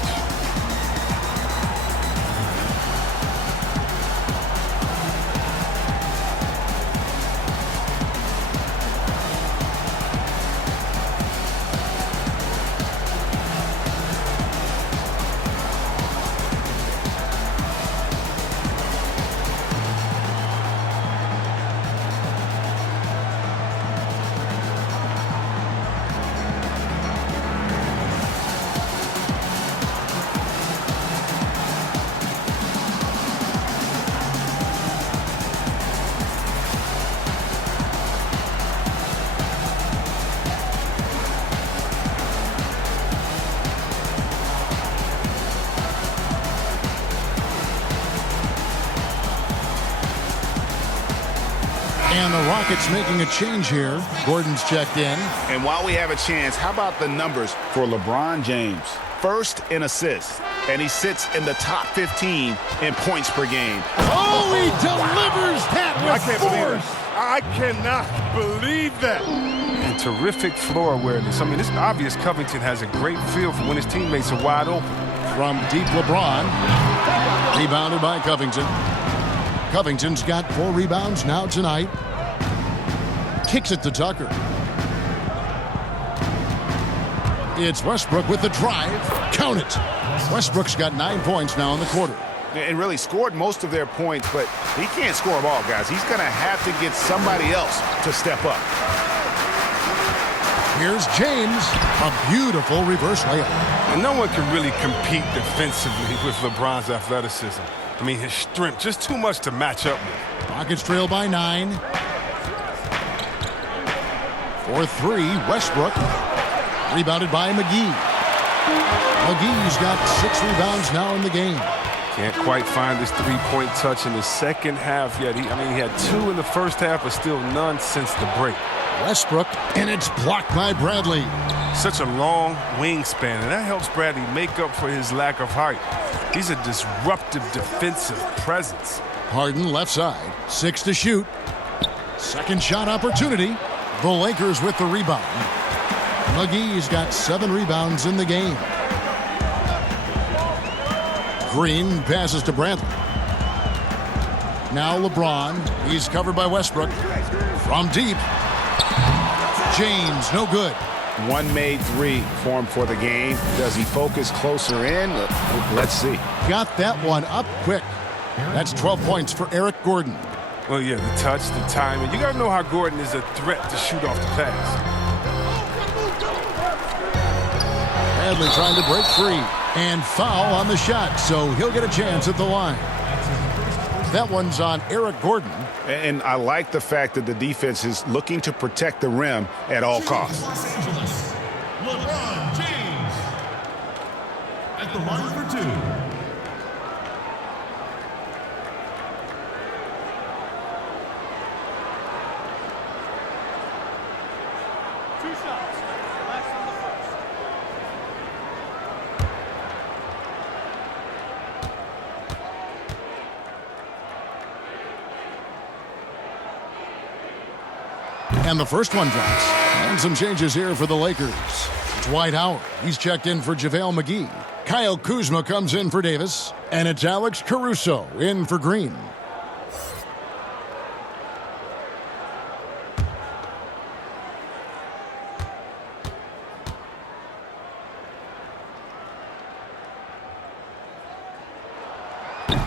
And the Rockets making a change here. Gordon's checked in. And while we have a chance, how about the numbers for LeBron James? First in assists, and he sits in the top 15 in points per game. Oh, he delivers that with force. I cannot believe that. And terrific floor awareness. I mean, it's obvious Covington has a great feel for when his teammates are wide open. From deep, LeBron. Rebounded by Covington. Covington's got 4 rebounds now tonight. Kicks it to Tucker. It's Westbrook with the drive. Count it. Westbrook's got 9 points now in the quarter. And really scored most of their points, but he can't score them all, guys. He's going to have to get somebody else to step up. Here's James. A beautiful reverse layup. And no one can really compete defensively with LeBron's athleticism. I mean, his strength, just too much to match up with. Rockets trail by 9. 4-3, Westbrook. Rebounded by McGee. McGee's got 6 rebounds now in the game. Can't quite find his three-point touch in the second half yet. He had 2 in the first half, but still none since the break. Westbrook, and it's blocked by Bradley. Such a long wingspan, and that helps Bradley make up for his lack of height. He's a disruptive defensive presence. Harden left side, 6 to shoot. Second shot opportunity. The Lakers with the rebound. McGee's got 7 rebounds in the game. Green passes to Bradley. Now LeBron. He's covered by Westbrook. From deep. James, no good. One made 3 for him for the game. Does he focus closer in? Let's see. Got that one up quick. That's 12 points for Eric Gordon. Well, yeah, the touch, the timing. You got to know how Gordon is a threat to shoot off the pass. Bradley trying to break free. And foul on the shot, so he'll get a chance at the line. That one's on Eric Gordon. And I like the fact that the defense is looking to protect the rim at all costs. LeBron James at the line for 2. And the first one drops. And some changes here for the Lakers. Dwight Howard, he's checked in for JaVale McGee. Kyle Kuzma comes in for Davis. And it's Alex Caruso in for Green.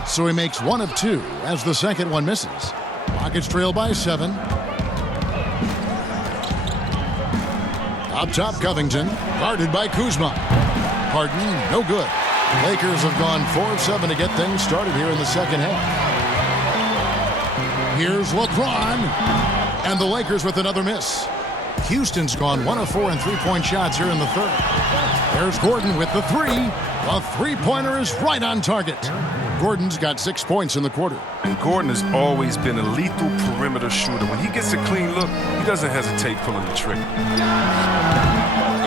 So he makes 1 of 2 as the second one misses. Rockets trail by 7. Up top, Covington, guarded by Kuzma. Harden, no good. Lakers have gone 4 of 7 to get things started here in the second half. Here's LeBron, and the Lakers with another miss. Houston's gone 1 of 4 in three-point shots here in the third. There's Gordon with the 3. The three-pointer is right on target. Gordon's got 6 points in the quarter. And Gordon has always been a lethal perimeter shooter. When he gets a clean look, he doesn't hesitate pulling the trigger.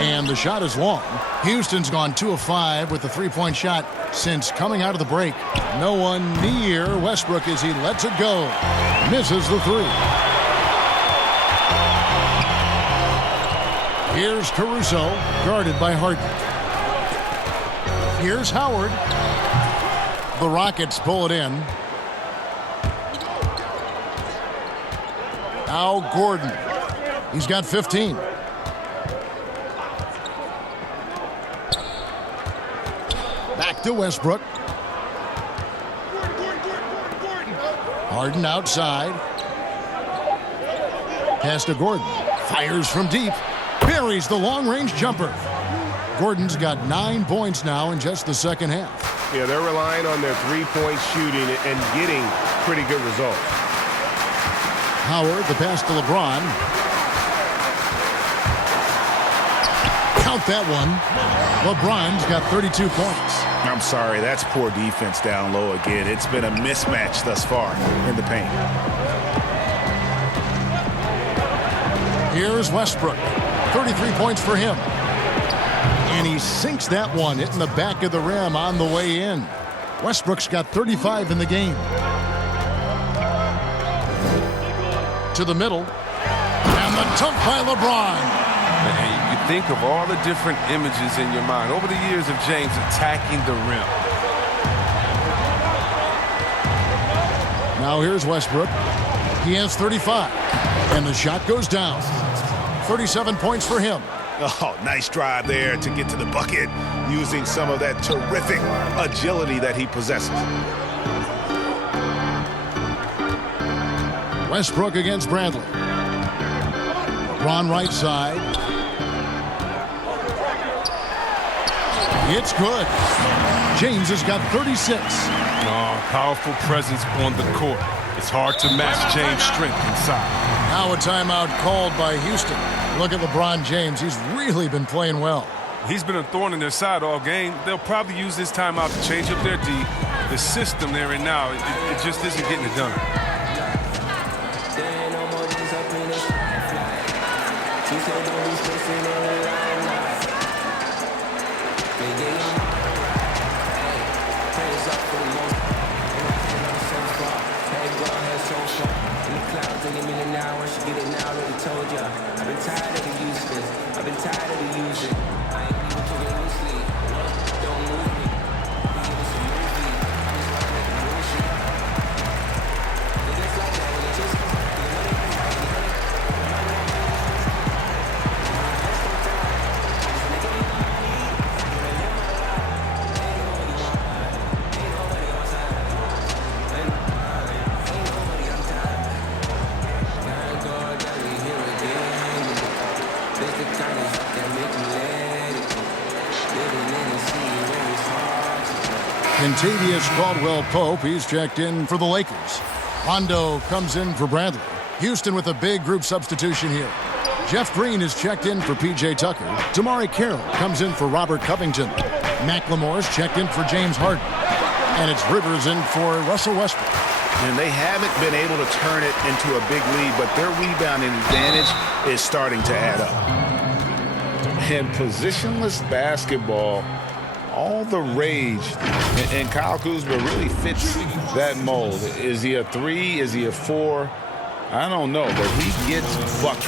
And the shot is long. Houston's gone 2 of 5 with the three-point shot since coming out of the break. No one near Westbrook as he lets it go. Misses the 3. Here's Caruso, guarded by Harden. Here's Howard. The Rockets pull it in. Now Gordon. He's got 15. Back to Westbrook. Harden outside. Pass to Gordon. Fires from deep. Buries the long-range jumper. Gordon's got 9 points now in just the second half. Yeah, they're relying on their three-point shooting and getting pretty good results. Howard, the pass to LeBron. Count that one. LeBron's got 32 points. I'm sorry, that's poor defense down low again. It's been a mismatch thus far in the paint. Here's Westbrook. 33 points for him. And he sinks that one, hitting the back of the rim on the way in. Westbrook's got 35 in the game. To the middle. And the dunk by LeBron. And you think of all the different images in your mind over the years of James attacking the rim. Now here's Westbrook. He has 35. And the shot goes down. 37 points for him. Oh, nice drive there to get to the bucket using some of that terrific agility that he possesses. Westbrook against Bradley. LeBron right side. It's good. James has got 36. Oh, powerful presence on the court. It's hard to match James' strength inside. Now a timeout called by Houston. Look at LeBron James. He's really been playing well. He's been a thorn in their side all game. They'll probably use this timeout to change up their D. The system they're in now, it just isn't getting it done. Kentavious Caldwell-Pope, he's checked in for the Lakers. Rondo comes in for Bradley. Houston with a big group substitution here. Jeff Green is checked in for P.J. Tucker. Damari Carroll comes in for Robert Covington. McLemore's checked in for James Harden. And it's Rivers in for Russell Westbrook. And they haven't been able to turn it into a big lead, but their rebounding advantage is starting to add up. And positionless basketball, all the rage, and Kyle Kuzma really fits that mold. Is he a 3? Is he a 4? I don't know, but he gets buckets.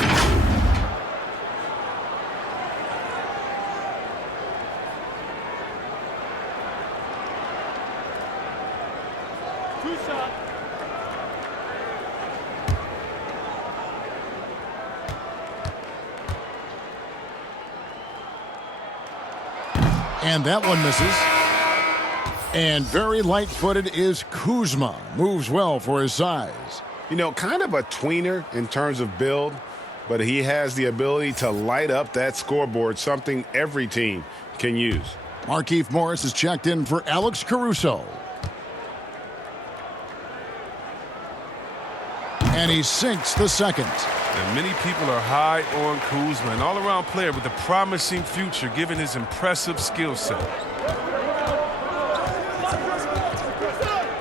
And that one misses. And very light-footed is Kuzma. Moves well for his size. You know, kind of a tweener in terms of build, but he has the ability to light up that scoreboard, something every team can use. Markieff Morris is checked in for Alex Caruso. And he sinks the second. And many people are high on Kuzma, an all-around player with a promising future given his impressive skill set.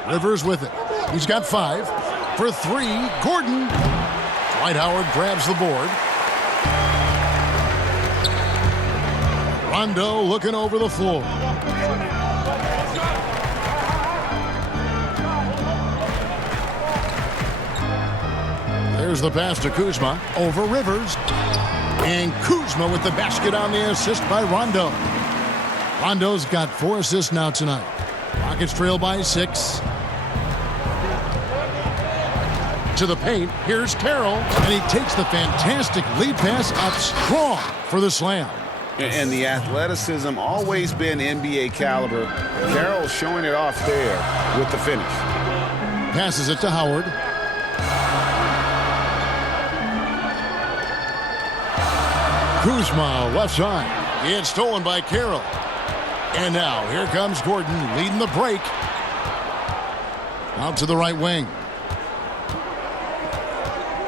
Rivers with it. He's got 5 for 3. Gordon. Dwight Howard grabs the board. Rondo looking over the floor. There's the pass to Kuzma over Rivers. And Kuzma with the basket on the assist by Rondo. Rondo's got 4 assists now tonight. Rockets trail by 6. To the paint, here's Carroll, and he takes the fantastic lead pass up strong for the slam. And the athleticism always been NBA caliber. Carroll showing it off there with the finish. Passes it to Howard. Kuzma left side. It's stolen by Carroll. And now here comes Gordon leading the break. Out to the right wing.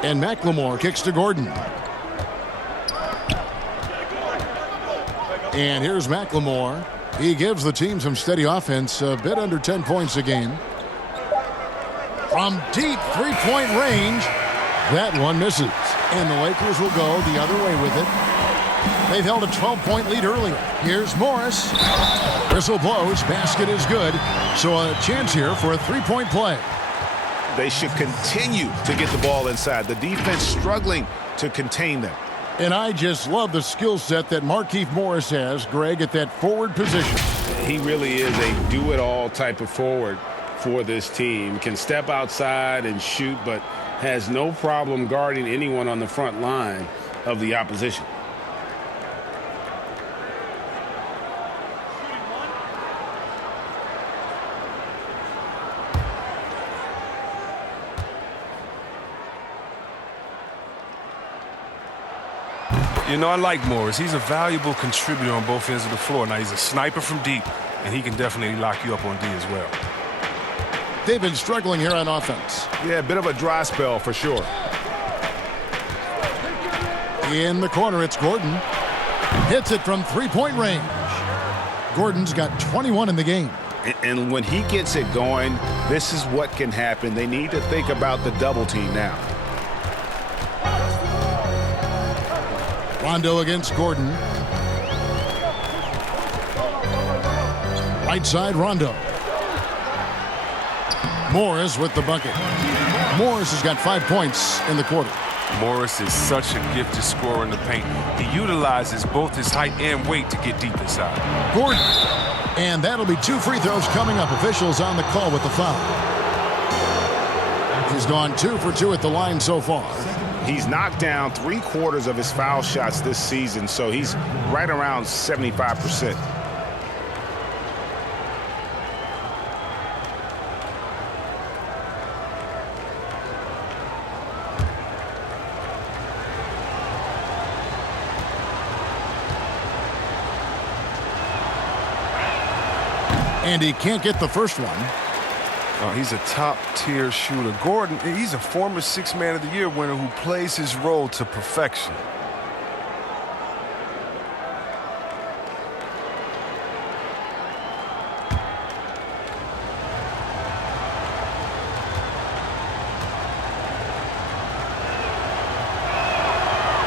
And McLemore kicks to Gordon. And here's McLemore. He gives the team some steady offense, a bit under 10 points a game. From deep three-point range, that one misses. And the Lakers will go the other way with it. They've held a 12-point lead earlier. Here's Morris. Whistle blows. Basket is good. So a chance here for a three-point play. They should continue to get the ball inside. The defense struggling to contain them. And I just love the skill set that Markieff Morris has, Greg, at that forward position. He really is a do-it-all type of forward for this team. Can step outside and shoot, but has no problem guarding anyone on the front line of the opposition. You know, I like Morris. He's a valuable contributor on both ends of the floor. Now, he's a sniper from deep, and he can definitely lock you up on D as well. They've been struggling here on offense. Yeah, a bit of a dry spell for sure. In the corner, it's Gordon. Hits it from three-point range. Gordon's got 21 in the game. And when he gets it going, this is what can happen. They need to think about the double team now. Rondo against Gordon. Right side, Rondo. Morris with the bucket. Morris has got 5 points in the quarter. Morris is such a gifted scorer in the paint. He utilizes both his height and weight to get deep inside. Gordon. And that'll be 2 free throws coming up. Officials on the call with the foul. He's gone 2 for 2 at the line so far. He's knocked down 3/4 of his foul shots this season, so he's right around 75%. And he can't get the first one. Oh, he's a top-tier shooter. Gordon, he's a former Sixth Man of the Year winner who plays his role to perfection.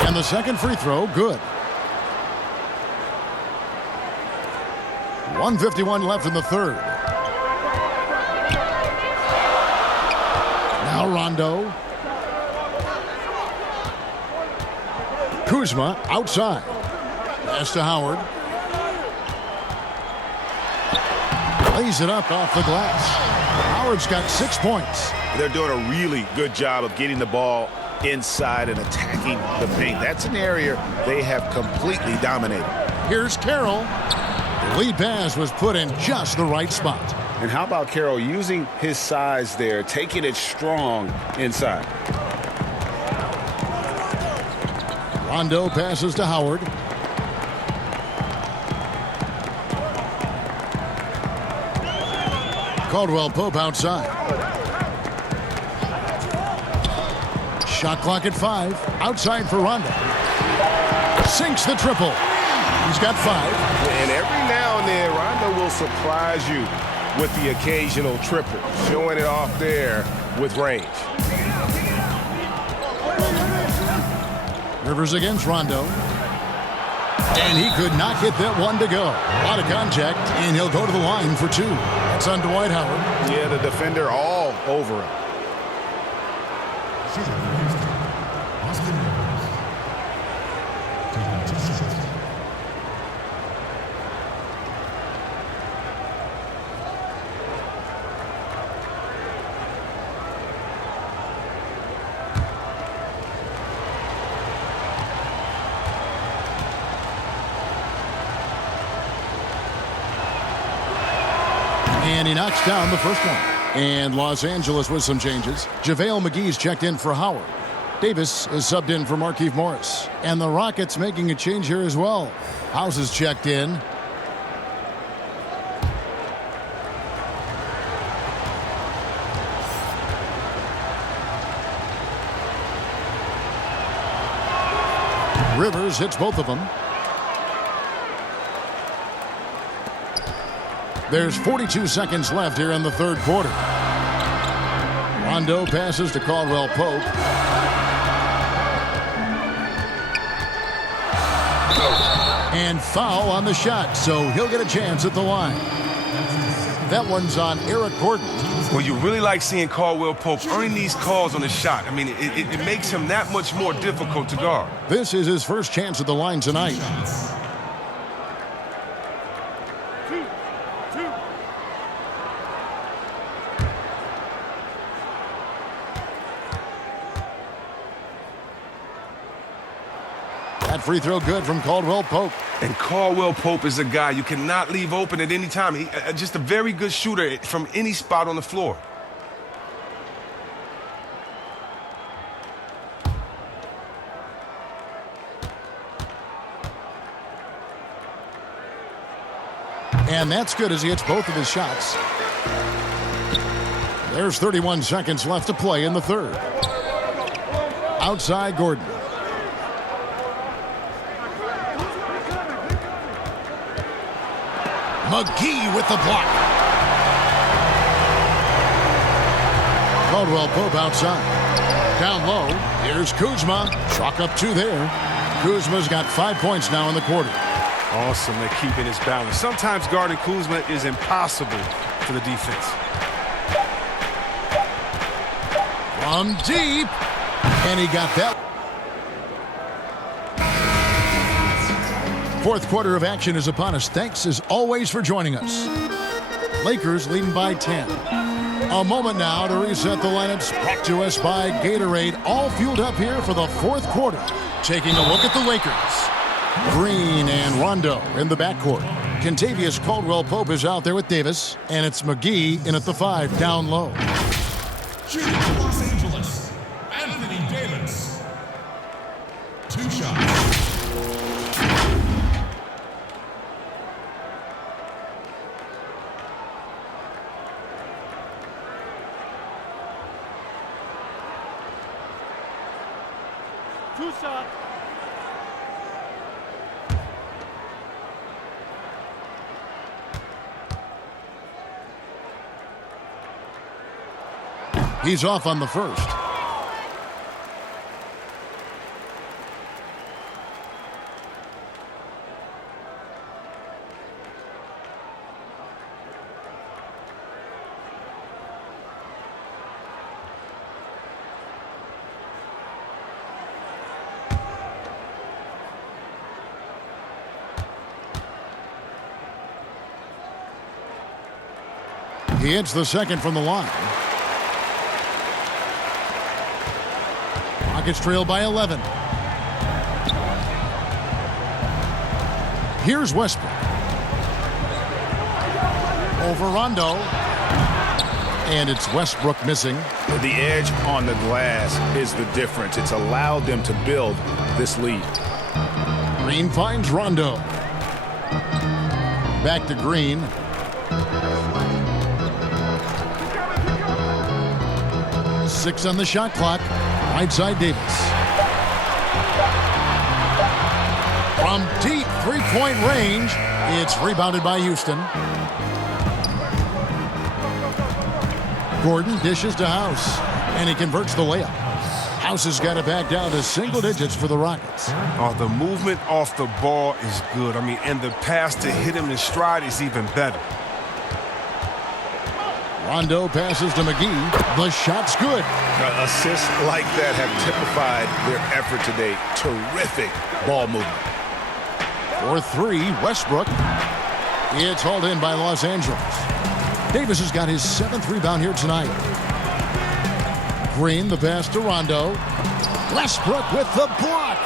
And the second free throw, good. 1:51 left in the third. Now Rondo. Kuzma outside. Pass to Howard. Lays it up off the glass. Howard's got 6 points. They're doing a really good job of getting the ball inside and attacking the paint. That's an area they have completely dominated. Here's Carroll. The lead pass was put in just the right spot. And how about Carroll using his size there, taking it strong inside. Rondo passes to Howard. Caldwell Pope outside. Shot clock at 5. Outside for Rondo. Sinks the triple. He's got 5. And every now and then, Rondo will surprise you with the occasional triple, showing it off there with range. Rivers against Rondo. And he could not get that one to go. A lot of contact, and he'll go to the line for 2. That's on Dwight Howard. Yeah, the defender all over him. And he knocks down the first one. And Los Angeles with some changes. JaVale McGee's checked in for Howard. Davis is subbed in for Markieff Morris. And the Rockets making a change here as well. House is checked in. Rivers hits both of them. There's 42 seconds left here in the third quarter. Rondo passes to Caldwell Pope. And foul on the shot, so he'll get a chance at the line. That one's on Eric Gordon. Well, you really like seeing Caldwell Pope earning these calls on the shot. I mean, it makes him that much more difficult to guard. This is his first chance at the line tonight. That free throw good from Caldwell Pope. And Caldwell Pope is a guy you cannot leave open at any time. He just a very good shooter from any spot on the floor. And that's good as he hits both of his shots. There's 31 seconds left to play in the third. Outside Gordon. McGee with the block. Caldwell Pope outside. Down low. Here's Kuzma. Chalk up 2 there. Kuzma's got 5 points now in the quarter. Awesome at keeping his balance. Sometimes guarding Kuzma is impossible for the defense. From deep. And he got that. Fourth quarter of action is upon us. Thanks as always for joining us. Lakers leading by 10. A moment now to reset the lineups. Brought to us by Gatorade. All fueled up here for the fourth quarter. Taking a look at the Lakers. Green and Rondo in the backcourt. Kentavious Caldwell-Pope is out there with Davis. And it's McGee in at the 5 down low. Shooting for Los Angeles, Anthony Davis. 2 shots. He's off on the first. He hits the second from the line. Rockets trail by 11. Here's Westbrook. Over Rondo. And it's Westbrook missing. The edge on the glass is the difference. It's allowed them to build this lead. Green finds Rondo. Back to Green. Six on the shot clock. Right side Davis. From deep three-point range, it's rebounded by Houston. Gordon dishes to House, and he converts the layup. House has got it back down to single digits for the Rockets. Oh, the movement off the ball is good. I mean, and the pass to hit him in stride is even better. Rondo passes to McGee. The shot's good. Assists like that have typified their effort today. Terrific ball movement. For three, Westbrook. It's hauled in by Los Angeles. Davis has got his 7th rebound here tonight. Green, the pass to Rondo. Westbrook with the block.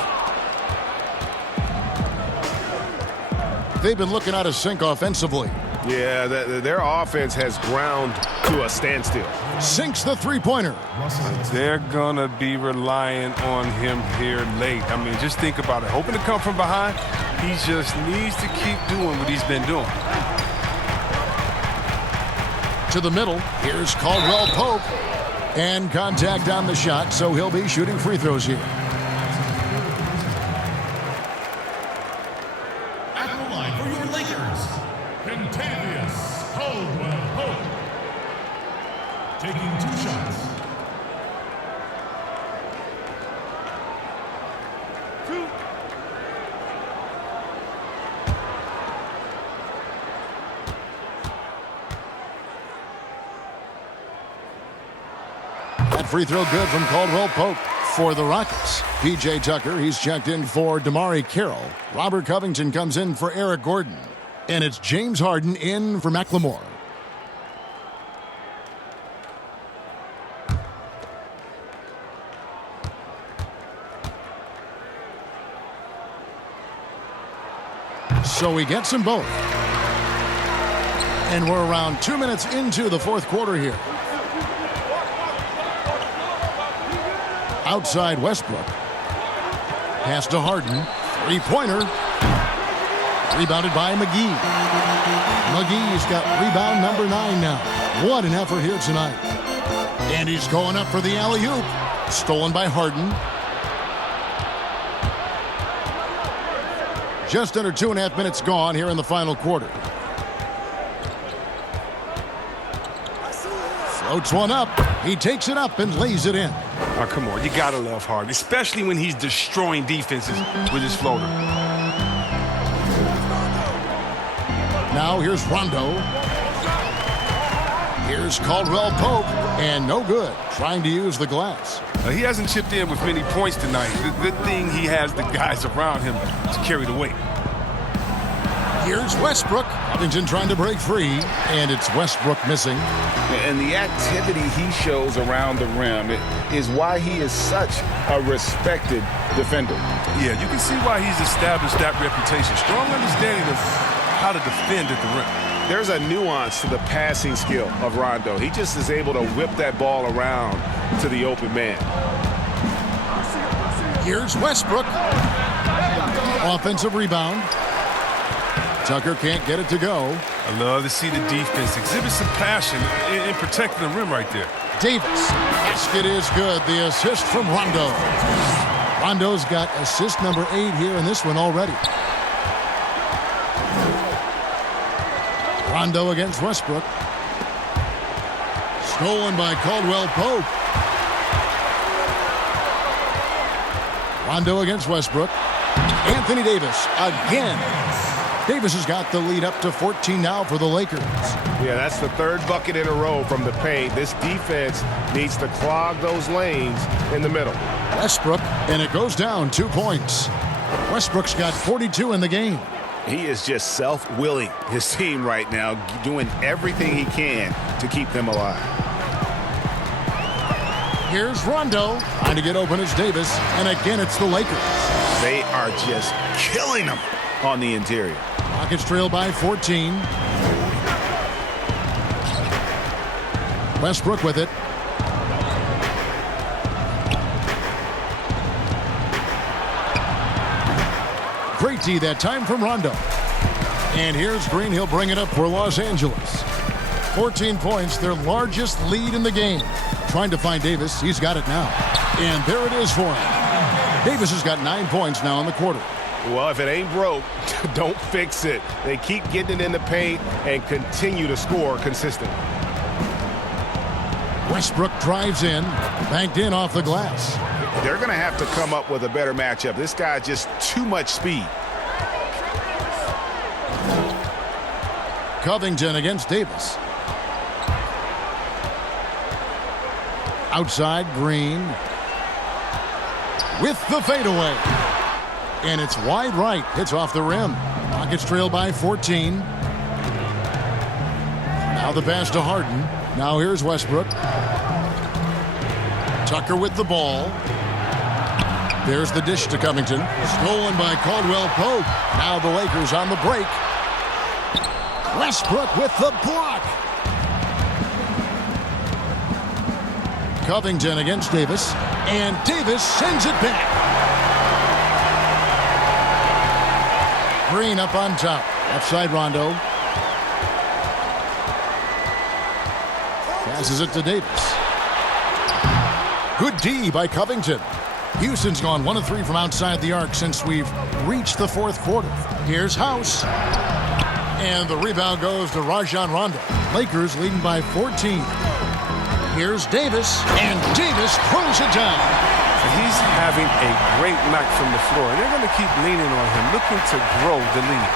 They've been looking out of sync offensively. Yeah, their offense has ground to a standstill. Sinks the three-pointer. They're going to be relying on him here late. I mean, just think about it. Hoping to come from behind, he just needs to keep doing what he's been doing. To the middle, here's Caldwell Pope. And contact on the shot, so he'll be shooting free throws here. At the line for your Lakers, Kentavious Caldwell Pope. Taking 2 shots. That free throw good from Caldwell Pope. For the Rockets, P.J. Tucker, he's checked in for Damari Carroll. Robert Covington comes in for Eric Gordon. And it's James Harden in for McLemore. So he gets them both. And we're around 2 minutes into the fourth quarter here. Outside Westbrook. Pass to Harden. Three-pointer. Rebounded by McGee. McGee's got rebound number 9 now. What an effort here tonight. And he's going up for the alley-oop. Stolen by Harden. Just under 2.5 minutes gone here in the final quarter. Floats one up. He takes it up and lays it in. Oh, come on. You got to love Harden, especially when he's destroying defenses with his floater. Now here's Rondo. Here's Caldwell Pope. And no good. Trying to use the glass. He hasn't chipped in with many points tonight. The good thing he has the guys around him to carry the weight. Here's Westbrook. Covington trying to break free. And it's Westbrook missing. And the activity he shows around the rim is why he is such a respected defender. Yeah, you can see why he's established that reputation. Strong understanding of how to defend at the rim. There's a nuance to the passing skill of Rondo. He just is able to whip that ball around to the open man. Here's Westbrook. Offensive rebound. Tucker can't get it to go. I love to see the defense exhibit some passion in protecting the rim right there. Davis. Basket is good. The assist from Rondo. Rondo's got assist number 8 here in this one already. Rondo against Westbrook. Stolen by Caldwell Pope. Rondo against Westbrook. Anthony Davis again. Davis has got the lead up to 14 now for the Lakers. Yeah, that's the 3rd bucket in a row from the paint. This defense needs to clog those lanes in the middle. Westbrook, and it goes down 2 points. Westbrook's got 42 in the game. He is just self-willing his team right now, doing everything he can to keep them alive. Here's Rondo trying to get open as Davis, and again it's the Lakers. They are just killing them on the interior. Rockets trail by 14. Westbrook with it. Great D that time from Rondo. And here's Green. He'll bring it up for Los Angeles. 14 points, their largest lead in the game. Trying to find Davis. He's got it now. And there it is for him. Davis has got 9 points now in the quarter. Well, if it ain't broke, don't fix it. They keep getting it in the paint and continue to score consistently. Westbrook drives in, banked in off the glass. They're going to have to come up with a better matchup. This guy just too much speed. Covington against Davis. Outside, Green. With the fadeaway. And it's wide right. It's off the rim. Rockets trail by 14. Now the pass to Harden. Now here's Westbrook. Tucker with the ball. There's the dish to Covington. Stolen by Caldwell Pope. Now the Lakers on the break. Westbrook with the block. Covington against Davis. And Davis sends it back. Green up on top. Left side Rondo. Passes it to Davis. Good D by Covington. Houston's gone 1 of 3 from outside the arc since we've reached the fourth quarter. Here's House. And the rebound goes to Rajon Rondo. Lakers leading by 14. Here's Davis. And Davis throws it down. He's having a great night from the floor, and they're going to keep leaning on him, looking to grow the lead.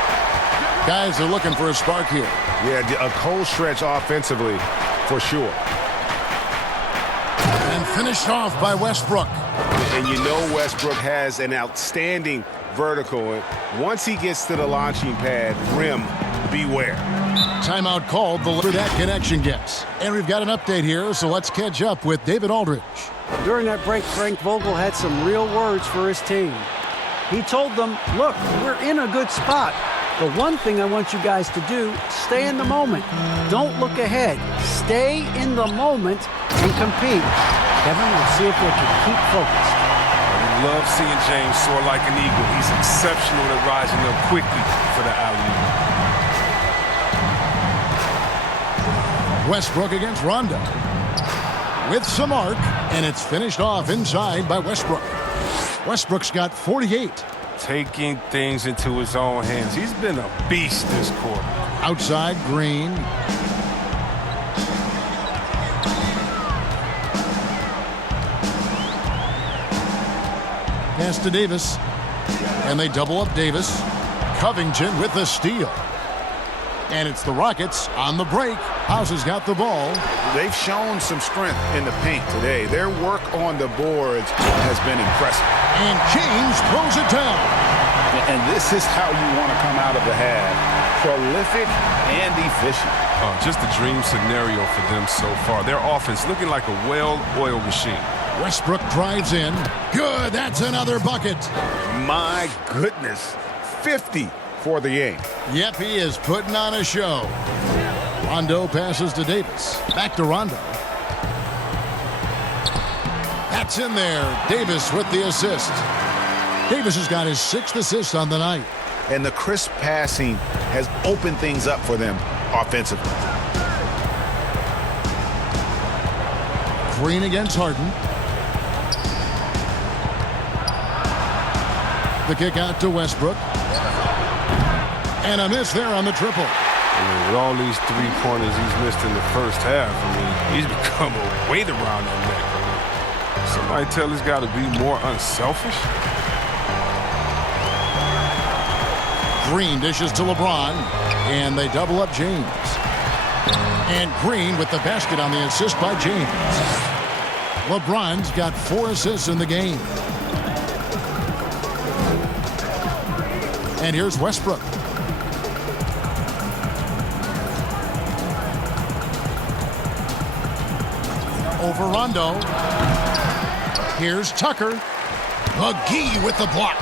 Guys are looking for a spark here. Yeah, a cold stretch offensively for sure. And finished off by Westbrook. And you know Westbrook has an outstanding vertical. And once he gets to the launching pad, rim, beware. Timeout called. The later that connection gets. And we've got an update here, so let's catch up with David Aldridge. During that break, Frank Vogel had some real words for his team. He told them, look, we're in a good spot. The one thing I want you guys to do, stay in the moment. Don't look ahead. Stay in the moment and compete. Kevin, let's see if they can keep focused. I love seeing James soar like an eagle. He's exceptional at rising up quickly for the alley-oop. Westbrook against Rondo. With some arc, and it's finished off inside by Westbrook. Westbrook's got 48. Taking things into his own hands. He's been a beast this quarter. Outside, Green. Pass to Davis. And they double up Davis. Covington with the steal. And it's the Rockets on the break. House has got the ball. They've shown some strength in the paint today. Their work on the boards has been impressive. And James throws it down. And this is how you want to come out of the half. Prolific and efficient. Just a dream scenario for them so far. Their offense looking like a well-oiled machine. Westbrook drives in. Good. That's another bucket. My goodness. 50 for the game. Yep, he is putting on a show. Rondo passes to Davis. Back to Rondo. That's in there. Davis with the assist. Davis has got his 6th assist on the night. And the crisp passing has opened things up for them offensively. Green against Harden. The kick out to Westbrook. And a miss there on the triple. I mean, with all these three-pointers he's missed in the first half, I mean, he's become a weight around that neck. I mean, somebody tell he's got to be more unselfish. Green dishes to LeBron, and they double up James. And Green with the basket on the assist by James. LeBron's got 4 assists in the game. And here's Westbrook. over Rondo. Here's Tucker. McGee with the block.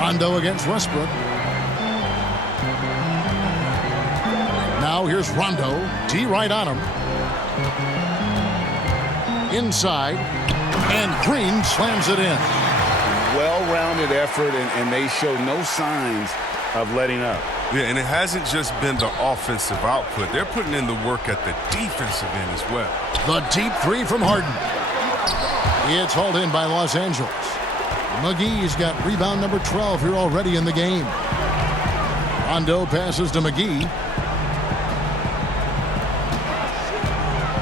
Rondo against Westbrook. Now here's Rondo. D right on him. Inside. And Green slams it in. Well-rounded effort, and they show no signs of letting up. Yeah, and it hasn't just been the offensive output. They're putting in the work at the defensive end as well. The deep three from Harden. It's hauled in by Los Angeles. McGee's got rebound number 12 here already in the game. Rondo passes to McGee.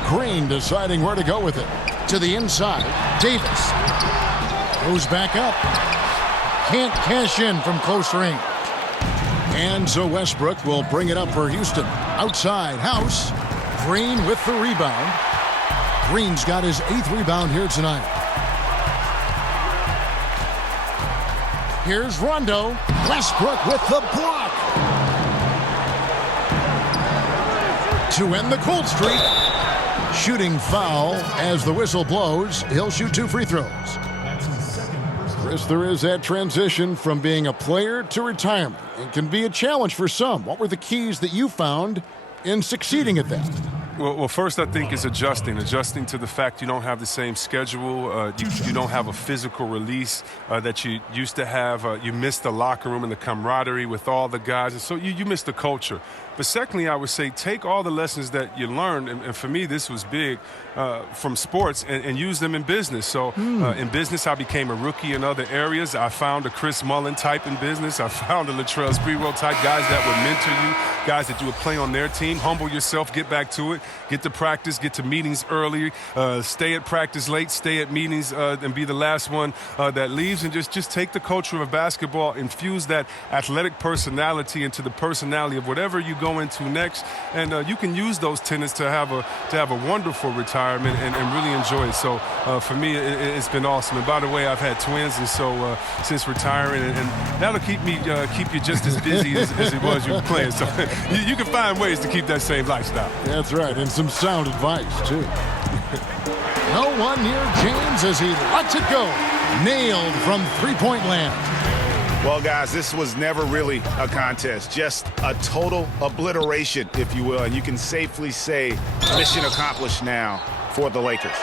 Green deciding where to go with it. To the inside. Davis goes back up. Can't cash in from close range. And so Westbrook will bring it up for Houston. Outside, House. Green with the rebound. Green's got his 8th rebound here tonight. Here's Rondo. Westbrook with the block. To end the cold streak. Shooting foul as the whistle blows. He'll shoot 2 free throws. Chris, there is that transition from being a player to retirement. It can be a challenge for some. What were the keys that you found in succeeding at that? Well, first I think is adjusting to the fact you don't have the same schedule. You don't have a physical release that you used to have. You miss the locker room and the camaraderie with all the guys, and so you miss the culture. But secondly, I would say take all the lessons that you learned, and for me this was big, from sports and use them in business. So in business I became a rookie in other areas. I found a Chris Mullin type in business. I found a Latrell Sprewell type, guys that would mentor you, guys that you would play on their team. Humble yourself, get back to it, get to practice, get to meetings early, stay at practice late, stay at meetings and be the last one that leaves, and just take the culture of basketball, infuse that athletic personality into the personality of whatever you go into next, and you can use those tenets to have a wonderful retirement and really enjoy it. So for me, it's been awesome. And by the way, I've had twins, and so since retiring, and that'll keep you just as busy as it was you were playing. So you can find ways to keep that same lifestyle. That's right, and some sound advice too. No one near James as he lets it go. Nailed from three-point land. Well, guys, this was never really a contest, just a total obliteration, if you will, and you can safely say mission accomplished now for the Lakers.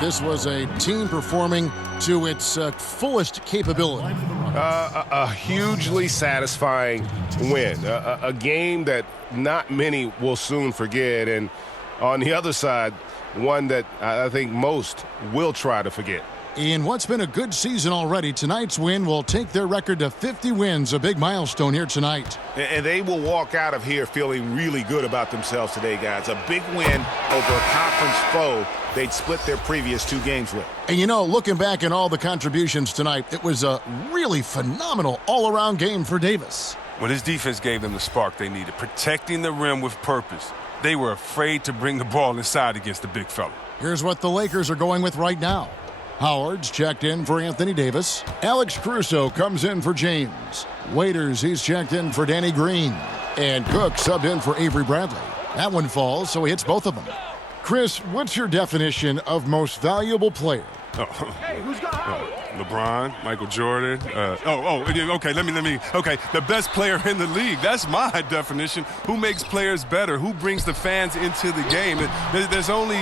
This was a team performing to its fullest capability. A hugely satisfying win, a game that not many will soon forget, and on the other side, one that I think most will try to forget. In what's been a good season already, tonight's win will take their record to 50 wins, a big milestone here tonight. And they will walk out of here feeling really good about themselves today, guys. A big win over a conference foe they'd split their previous 2 games with. And you know, looking back at all the contributions tonight, it was a really phenomenal all-around game for Davis. Well, his defense gave them the spark they needed, protecting the rim with purpose. They were afraid to bring the ball inside against the big fella. Here's what the Lakers are going with right now. Howard's checked in for Anthony Davis. Alex Caruso comes in for James. Waiters, he's checked in for Danny Green. And Cook subbed in for Avery Bradley. That one falls, so he hits both of them. Chris, what's your definition of most valuable player? Hey, who's got LeBron, Michael Jordan. Okay, let me. Okay, the best player in the league. That's my definition. Who makes players better? Who brings the fans into the game? There's only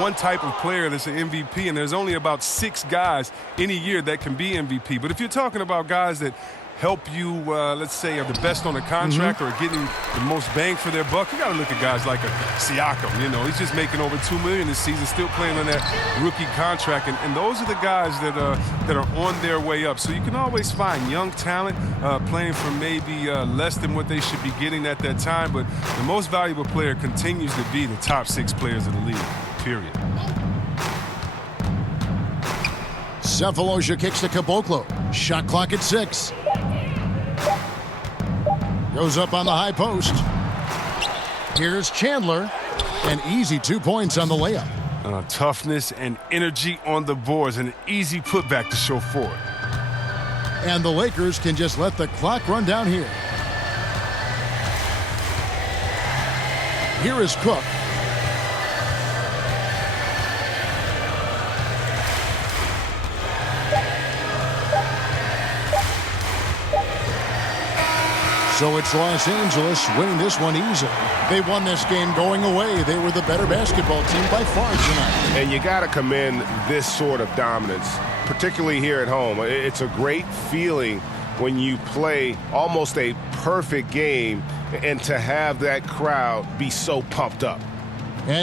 one type of player that's an MVP, and there's only about 6 guys any year that can be MVP. But if you're talking about guys that help you, let's say, are the best on the contract or getting the most bang for their buck, you got to look at guys like a Siakam. You know, he's just making over $2 million this season, still playing on that rookie contract, and those are the guys that are on their way up. So you can always find young talent playing for maybe less than what they should be getting at that time, but the most valuable player continues to be the top 6 players in the league, period. Cephalosha kicks to Caboclo. Shot clock at 6. Goes up on the high post. Here's Chandler. An easy 2 points on the layup. Toughness and energy on the boards, and an easy putback to show for it. And the Lakers can just let the clock run down here. Here is Cook. So it's Los Angeles winning this one easily. They won this game going away. They were the better basketball team by far tonight. And you got to commend this sort of dominance, particularly here at home. It's a great feeling when you play almost a perfect game and to have that crowd be so pumped up.